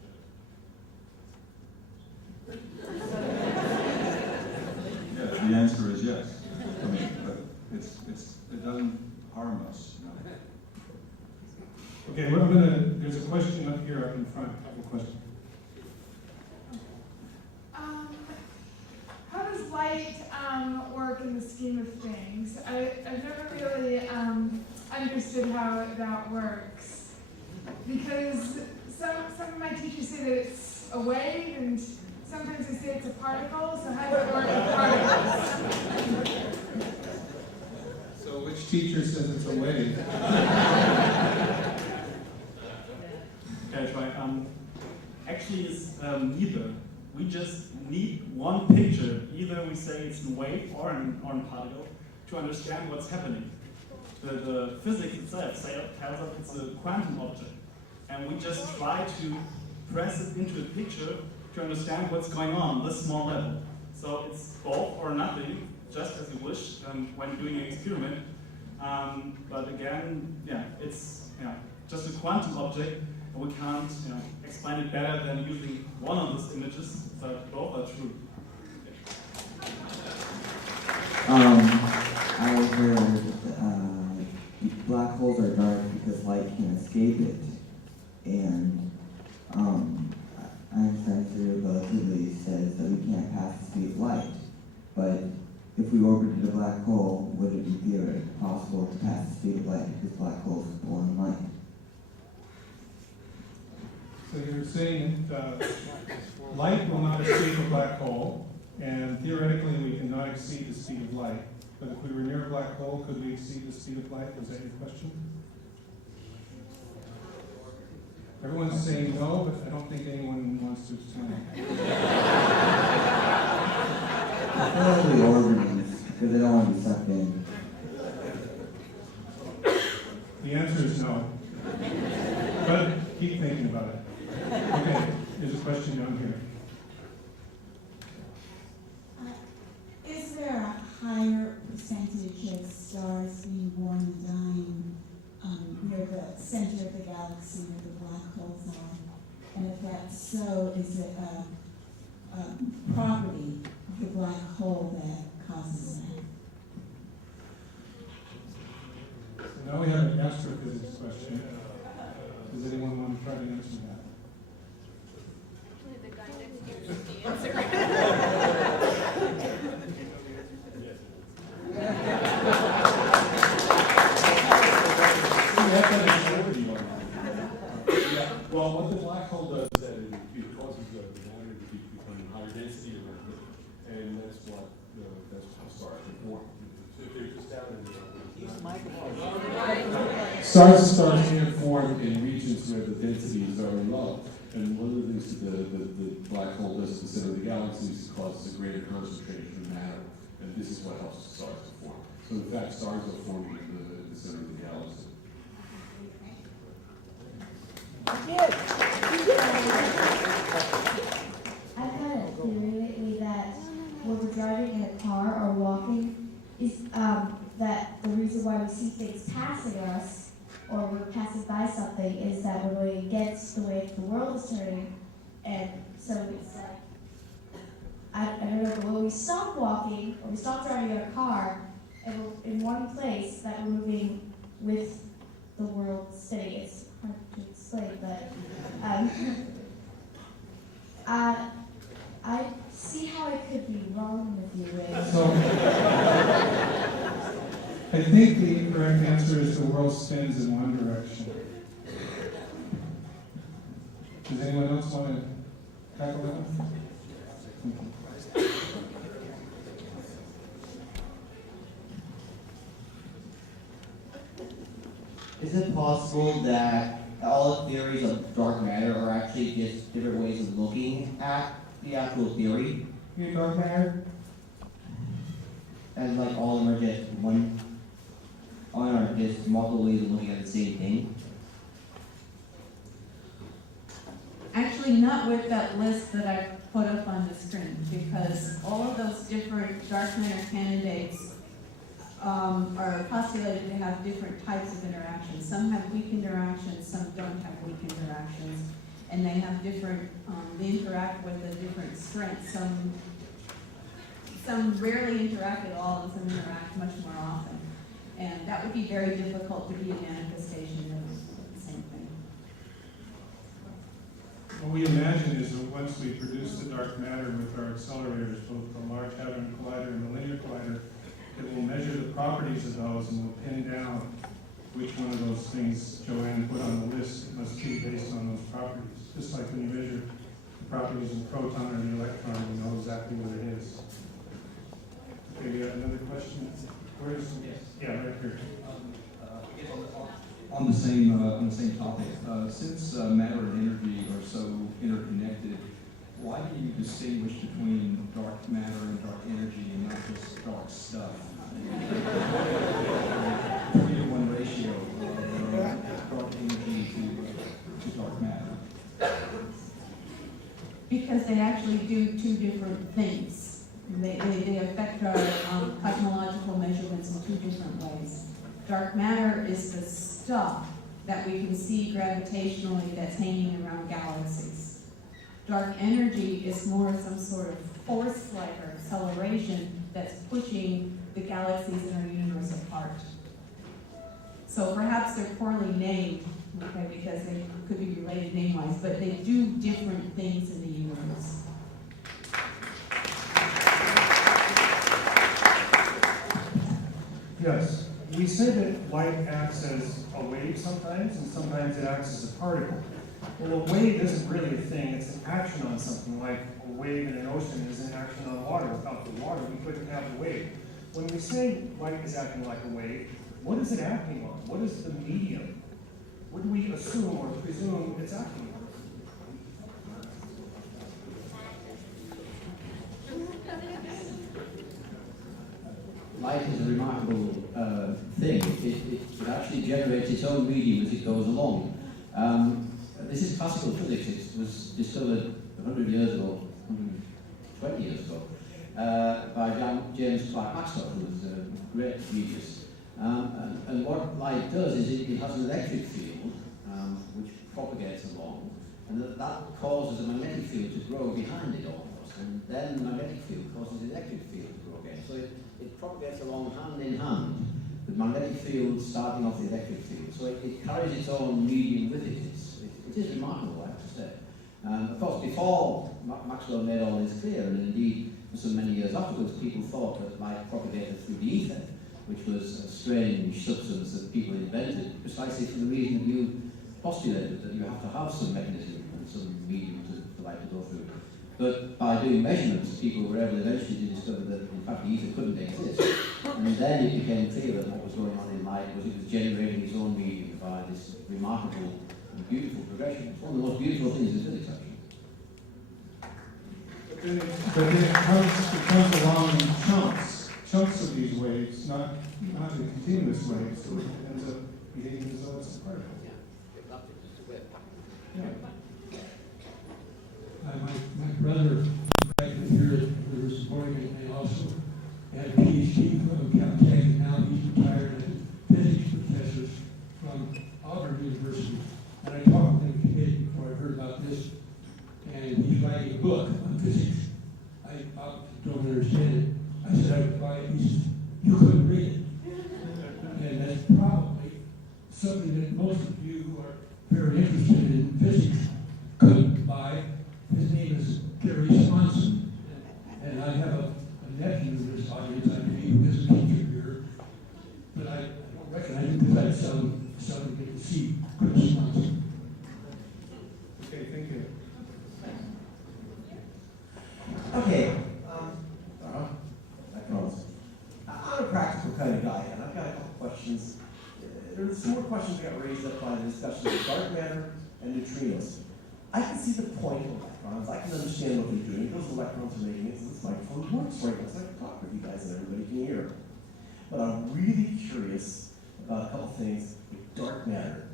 Yeah, the answer is yes. I mean, but it doesn't harm us. No. Okay, there's a question up here up in front. I have a question. How does light work in the scheme of things? I've never really understood how that works. Because some of my teachers say that it's a wave, and sometimes they say it's a particle, so how does it work with particles? So which teacher says it's a wave? Okay, try. Actually, it's neither. We just need one picture. Either we say it's a wave or a particle to understand what's happening. The physics itself tells us it's a quantum object. And we just try to press it into a picture to understand what's going on this small level. So it's both or nothing, just as you wish when doing an experiment. But again, yeah, it's just a quantum object, and we can't explain it better than using one of those images, but both are true. I heard black holes are dark because light can't escape it, and Einstein's theory of relativity says that we can't pass the speed of light. But if we orbited a black hole, would it be theoretically possible to pass the speed of light because black holes pull in light? So you're saying that light will not escape a black hole, and theoretically we cannot exceed the speed of light. But if we were near a black hole, could we exceed the speed of light? Was that your question? Everyone's saying no, but I don't think anyone wants to explain. Probably orbiting, because they don't want to be sucked in. The answer is no. But keep thinking about it. Okay, there's a question down here. Is there a higher percentage of stars being born and dying near the center of the galaxy where the black holes are? And if that's so, is it a property of the black hole that causes that? So now we have an astrophysics question. Does anyone want to try to answer that? The guy next to you is the answer. Well, what the black hole does is that it causes the matter to become higher density, and that's how stars are formed. If they're just down in stars and stars can't form in regions where the densities are low. And one of the things that the black hole does in the center of the galaxy is it causes a greater concentration of matter. And this is what helps the stars to form. So in fact, stars are forming in the center of the galaxy. I've had a theory lately that when we're driving in a car or walking, is that the reason why we see things passing us or we're passing by something is that when we get the way the world is turning, And so it's like, I don't know, but when we stop walking, or we stop driving in a car, and we're in one place, that we're moving with the world steady. It's hard to explain, but I see how I could be wrong with you, Ray. So, I think the correct answer is the world spins in one direction. Does anyone else want to tackle that one? Is it possible that all the theories of dark matter are actually just different ways of looking at the actual theory of dark matter? And like all of them are just one, all of them are just multiple ways of looking at the same thing? Actually, not with that list that I put up on the screen, because all of those different dark matter candidates are postulated to have different types of interactions. Some have weak interactions, some don't have weak interactions, and they have different, they interact with a different strength. Some rarely interact at all, and some interact much more often. And that would be very difficult to be a manifestation of the same thing. What we imagine is that once we produce the dark matter with our accelerators, both the Large Hadron Collider and the Linear Collider, it will measure the properties of those and will pin down which one of those things Joanne put on the list must be based on those properties. Just like when you measure the properties of the proton or the electron, you know exactly what it is. Okay, we have another question. Where's, yeah, right here. On the same topic, since matter and energy are so interconnected, why do you distinguish between dark matter and dark energy and not just dark stuff? 3-to-1 ratio of dark energy to dark matter. Because they actually do two different things. They affect our cosmological measurements in two different ways. Dark matter is the stuff that we can see gravitationally that's hanging around galaxies. Dark energy is more some sort of force like or acceleration that's pushing the galaxies in our universe apart. So perhaps they're poorly named, okay, because they could be related name-wise, but they do different things in the universe. Yes. We say that light acts as a wave sometimes, and sometimes it acts as a particle. Well, a wave isn't really a thing, it's an action on something, like a wave in an ocean is an action on water. Without the water, we couldn't have the wave. When we say light is acting like a wave, what is it acting on? What is the medium? What do we assume or presume it's acting on? Light is a remarkable thing. It actually generates its own medium as it goes along. This is classical physics. It was discovered 100 years ago, 120 years ago, by James Clerk Maxwell, who was a great genius. And what light does is it has an electric field which propagates along, and that causes a magnetic field to grow behind it almost, and then the magnetic field causes the electric field to grow again. So it propagates along hand in hand, the magnetic field starting off the electric field. So it carries its own medium with it. It is remarkable, I have to say. Of course, before Maxwell made all this clear, and indeed for so many years afterwards, people thought that light propagated through the ether, which was a strange substance that people invented precisely for the reason that you postulated, that you have to have some mechanism and some medium for light to go through. But by doing measurements, people were able eventually to discover that, in fact, the ether couldn't exist. And then it became clear that what was going on in light was it was generating its own medium by this remarkable and beautiful progression. It's one of the most beautiful things in physics, actually. But then it comes along in chunks of these waves, not the continuous waves, so it ends up behaving as though it's a particle. Yeah. My brother, right here, we were supporting it, and also had a PhD from Caltech, and now he's retired as physics professor from Auburn University. And I talked to him today before I heard about this, and writing a book on physics. I don't understand it. I said I would buy it. He said, you couldn't read it. And that's probably something that most of you who are very interested in physics couldn't buy. His name is Gary Swanson. And I have a nephew in this audience, I believe, who is a teacher here. But I don't recognize him because I seldom get to see Chris Swanson. Okay, thank you. Okay, I promise. I'm a practical kind of guy, and I've got a couple questions. There's some more questions that got raised up by the discussion of dark matter and neutrinos. I can see the point of electrons. I can understand what they're doing. Those electrons are making it so this microphone works right now, so I can talk with you guys and everybody can hear. But I'm really curious about a couple things with dark matter.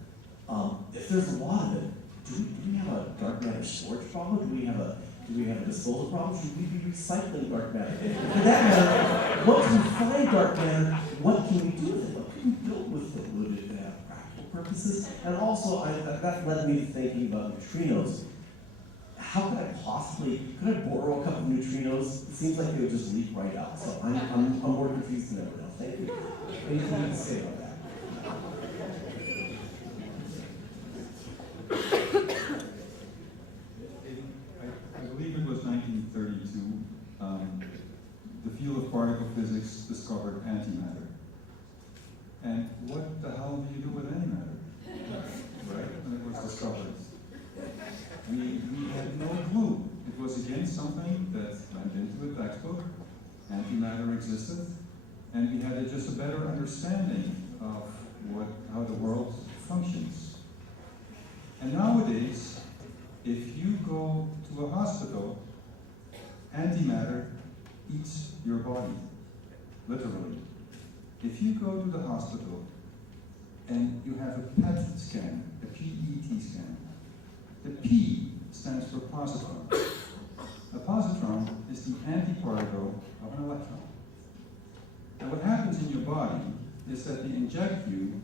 If there's a lot of it, do we have a dark matter storage problem? Do we have a disposal problem? Should we be recycling dark matter? For that matter, once we find dark matter, what can we do with it? What can we build with it? Would it have practical purposes? And also, that led me to thinking about neutrinos. How could I borrow a couple of neutrinos? It seems like they would just leak right out. So I'm more confused than ever now. Thank you. Anything you can say about that? I believe it was 1932, the field of particle physics discovered antimatter. And what the hell do you do with antimatter? Right? When it was discovered. We had no clue. It was again something that went into a textbook. Antimatter existed. And we had just a better understanding of how the world functions. And nowadays, if you go to a hospital, antimatter eats your body, literally. If you go to the hospital and you have a PET scan, a PET scan, the P stands for positron. A positron is the antiparticle of an electron. And what happens in your body is that they inject you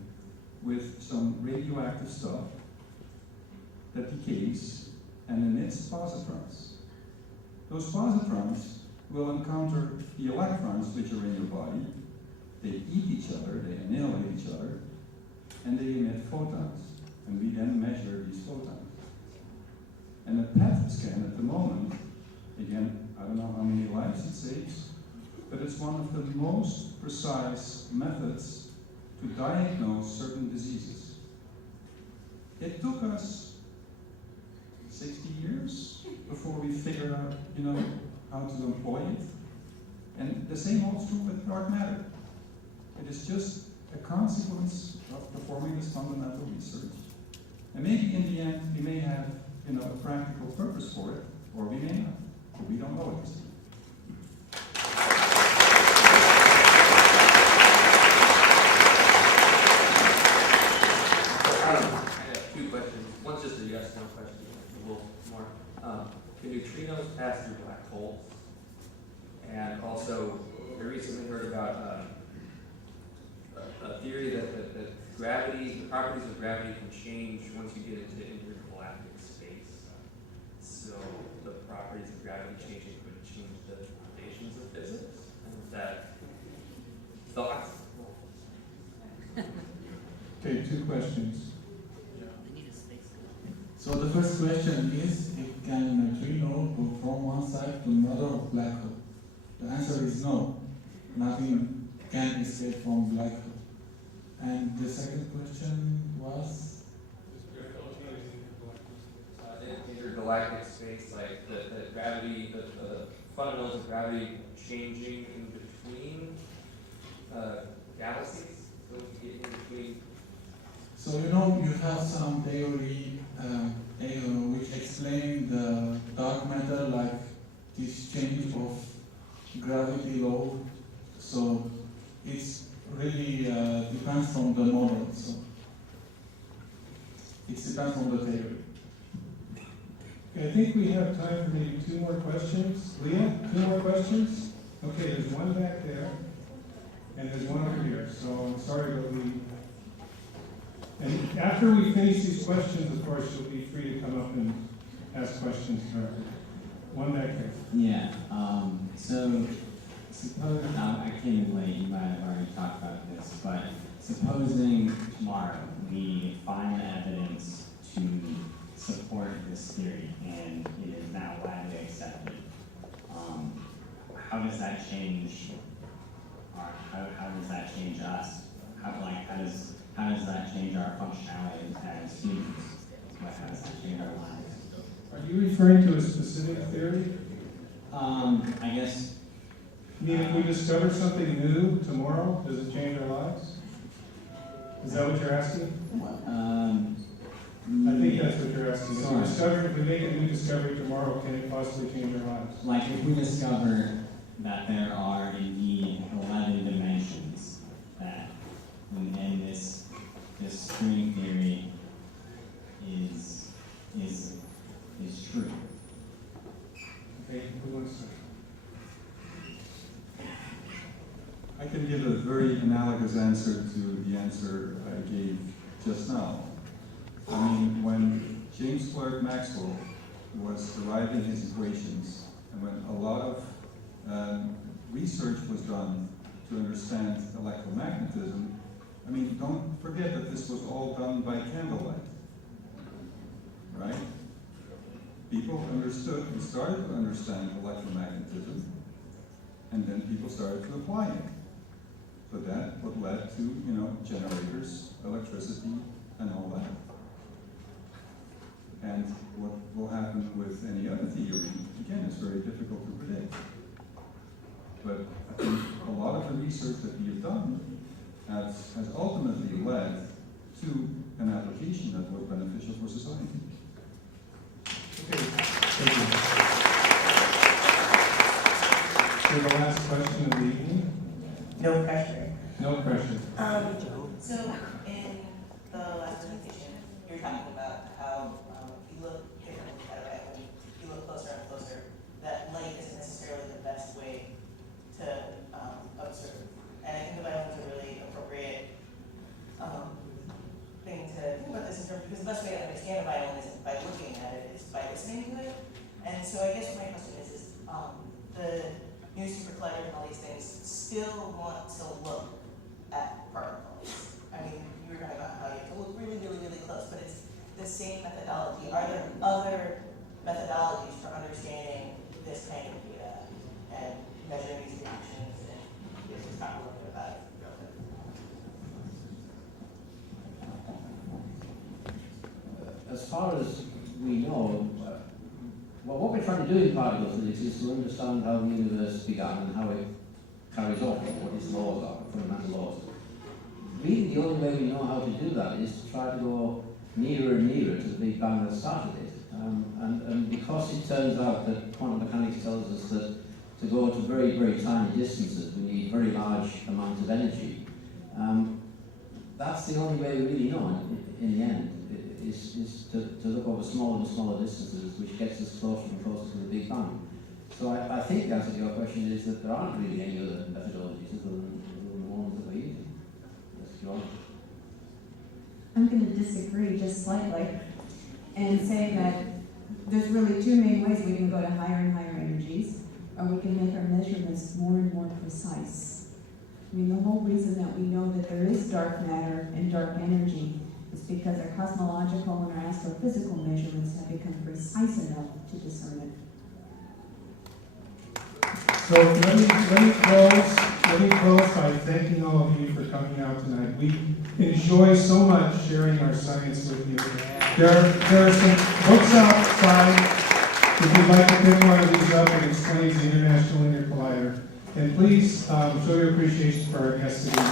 with some radioactive stuff that decays and emits positrons. Those positrons will encounter the electrons which are in your body. They eat each other, they annihilate each other, and they emit photons. And we then measure these photons. And a PET scan at the moment, again, I don't know how many lives it saves, but it's one of the most precise methods to diagnose certain diseases. It took us 60 years before we figured out, how to employ it. And the same holds true with dark matter. It is just a consequence of performing this fundamental research. And maybe in the end, we may have, a practical purpose for it, or we may not. But we don't know at this time. I have two questions. One's just a yes, no question, a little more. Can neutrinos pass through black holes? And also, I recently heard about a theory that gravity, the properties of gravity can change once you get into intergalactic space. So the properties of gravity changing could change the foundations of physics. And with that, thoughts? Okay, two questions. So the first question is, if can a neutrino go from one side to another of black hole? The answer is no. Nothing can escape from black hole. And the second question was? Intergalactic space, like the gravity, the fundamentals of gravity changing in between galaxies? So you get in between. So you have some theory which explain the dark matter, like this change of gravity law. So it's really depends from the model. So it depends on the theory. Okay, I think we have time for maybe two more questions. Leah, two more questions? Okay, there's one back there, and there's one over here. So I'm sorry, but and after we finish these questions, of course, you'll be free to come up and ask questions directly. One back here. Yeah, so suppose, I came in late, you might have already talked about this, but supposing tomorrow we find evidence to support this theory and it is now widely accepted, how does that change, or how does that change us? How does that change our functionality as humans? How does that change our lives? Are you referring to a specific theory? I guess. I mean, if we discover something new tomorrow, does it change our lives? Is that what you're asking? I think that's what you're asking. If we make a new discovery tomorrow, can it possibly change our lives? Like if we discover that there are indeed 11 dimensions that, and this string theory is true. Okay, who wants to? I can give a very analogous answer to the answer I gave just now. I mean, when James Clerk Maxwell was deriving his equations, and when a lot of research was done to understand electromagnetism, I mean, don't forget that this was all done by candlelight, right? People understood and started to understand electromagnetism, and then people started to apply it. So that what led to, you know, generators, electricity, and all that. And what will happen with any other theory, again, is very difficult to predict. But I think a lot of the research that we have done has ultimately led to an application that was beneficial for society. Okay, thank you. So the last question of the evening? No pressure. No pressure. So in the last presentation, you were talking about how you look differently at it when you look closer and closer. That light isn't necessarily the best way to observe. And I think the violin is a really appropriate thing to think about this in terms, because the best way to understand a violin isn't by looking at it, it's by listening to it. And so I guess my question is the new supercollider and all these things still want to look at particles. I mean, you were talking about how you have to look really, really, really close, but it's the same methodology. Are there other methodologies for understanding this kind of data and measuring these reactions, and just talk a little bit about it? As far as we know, well, what we're trying to do in particle physics is to understand how the universe began and how it carries on, what its laws are, fundamental laws. Really, the only way we know how to do that is to try to go nearer and nearer to the Big Bang that started it. And because it turns out that quantum mechanics tells us that to go to very, very tiny distances, we need very large amounts of energy. That's the only way we really know in the end, is to look over smaller and smaller distances, which gets us closer and closer to the Big Bang. So I think the answer to your question is that there aren't really any other methodologies other than the ones that we're using. That's your answer. I'm going to disagree just slightly and say that there's really two main ways we can go to higher and higher energies, or we can make our measurements more and more precise. I mean, the whole reason that we know that there is dark matter and dark energy is because our cosmological and our astrophysical measurements have become precise enough to discern it. So let me close by thanking all of you for coming out tonight. We enjoy so much sharing our science with you. There are some books outside. If you'd like to pick one of these up, it explains the International Linear Collider. And please show your appreciation for our guests today.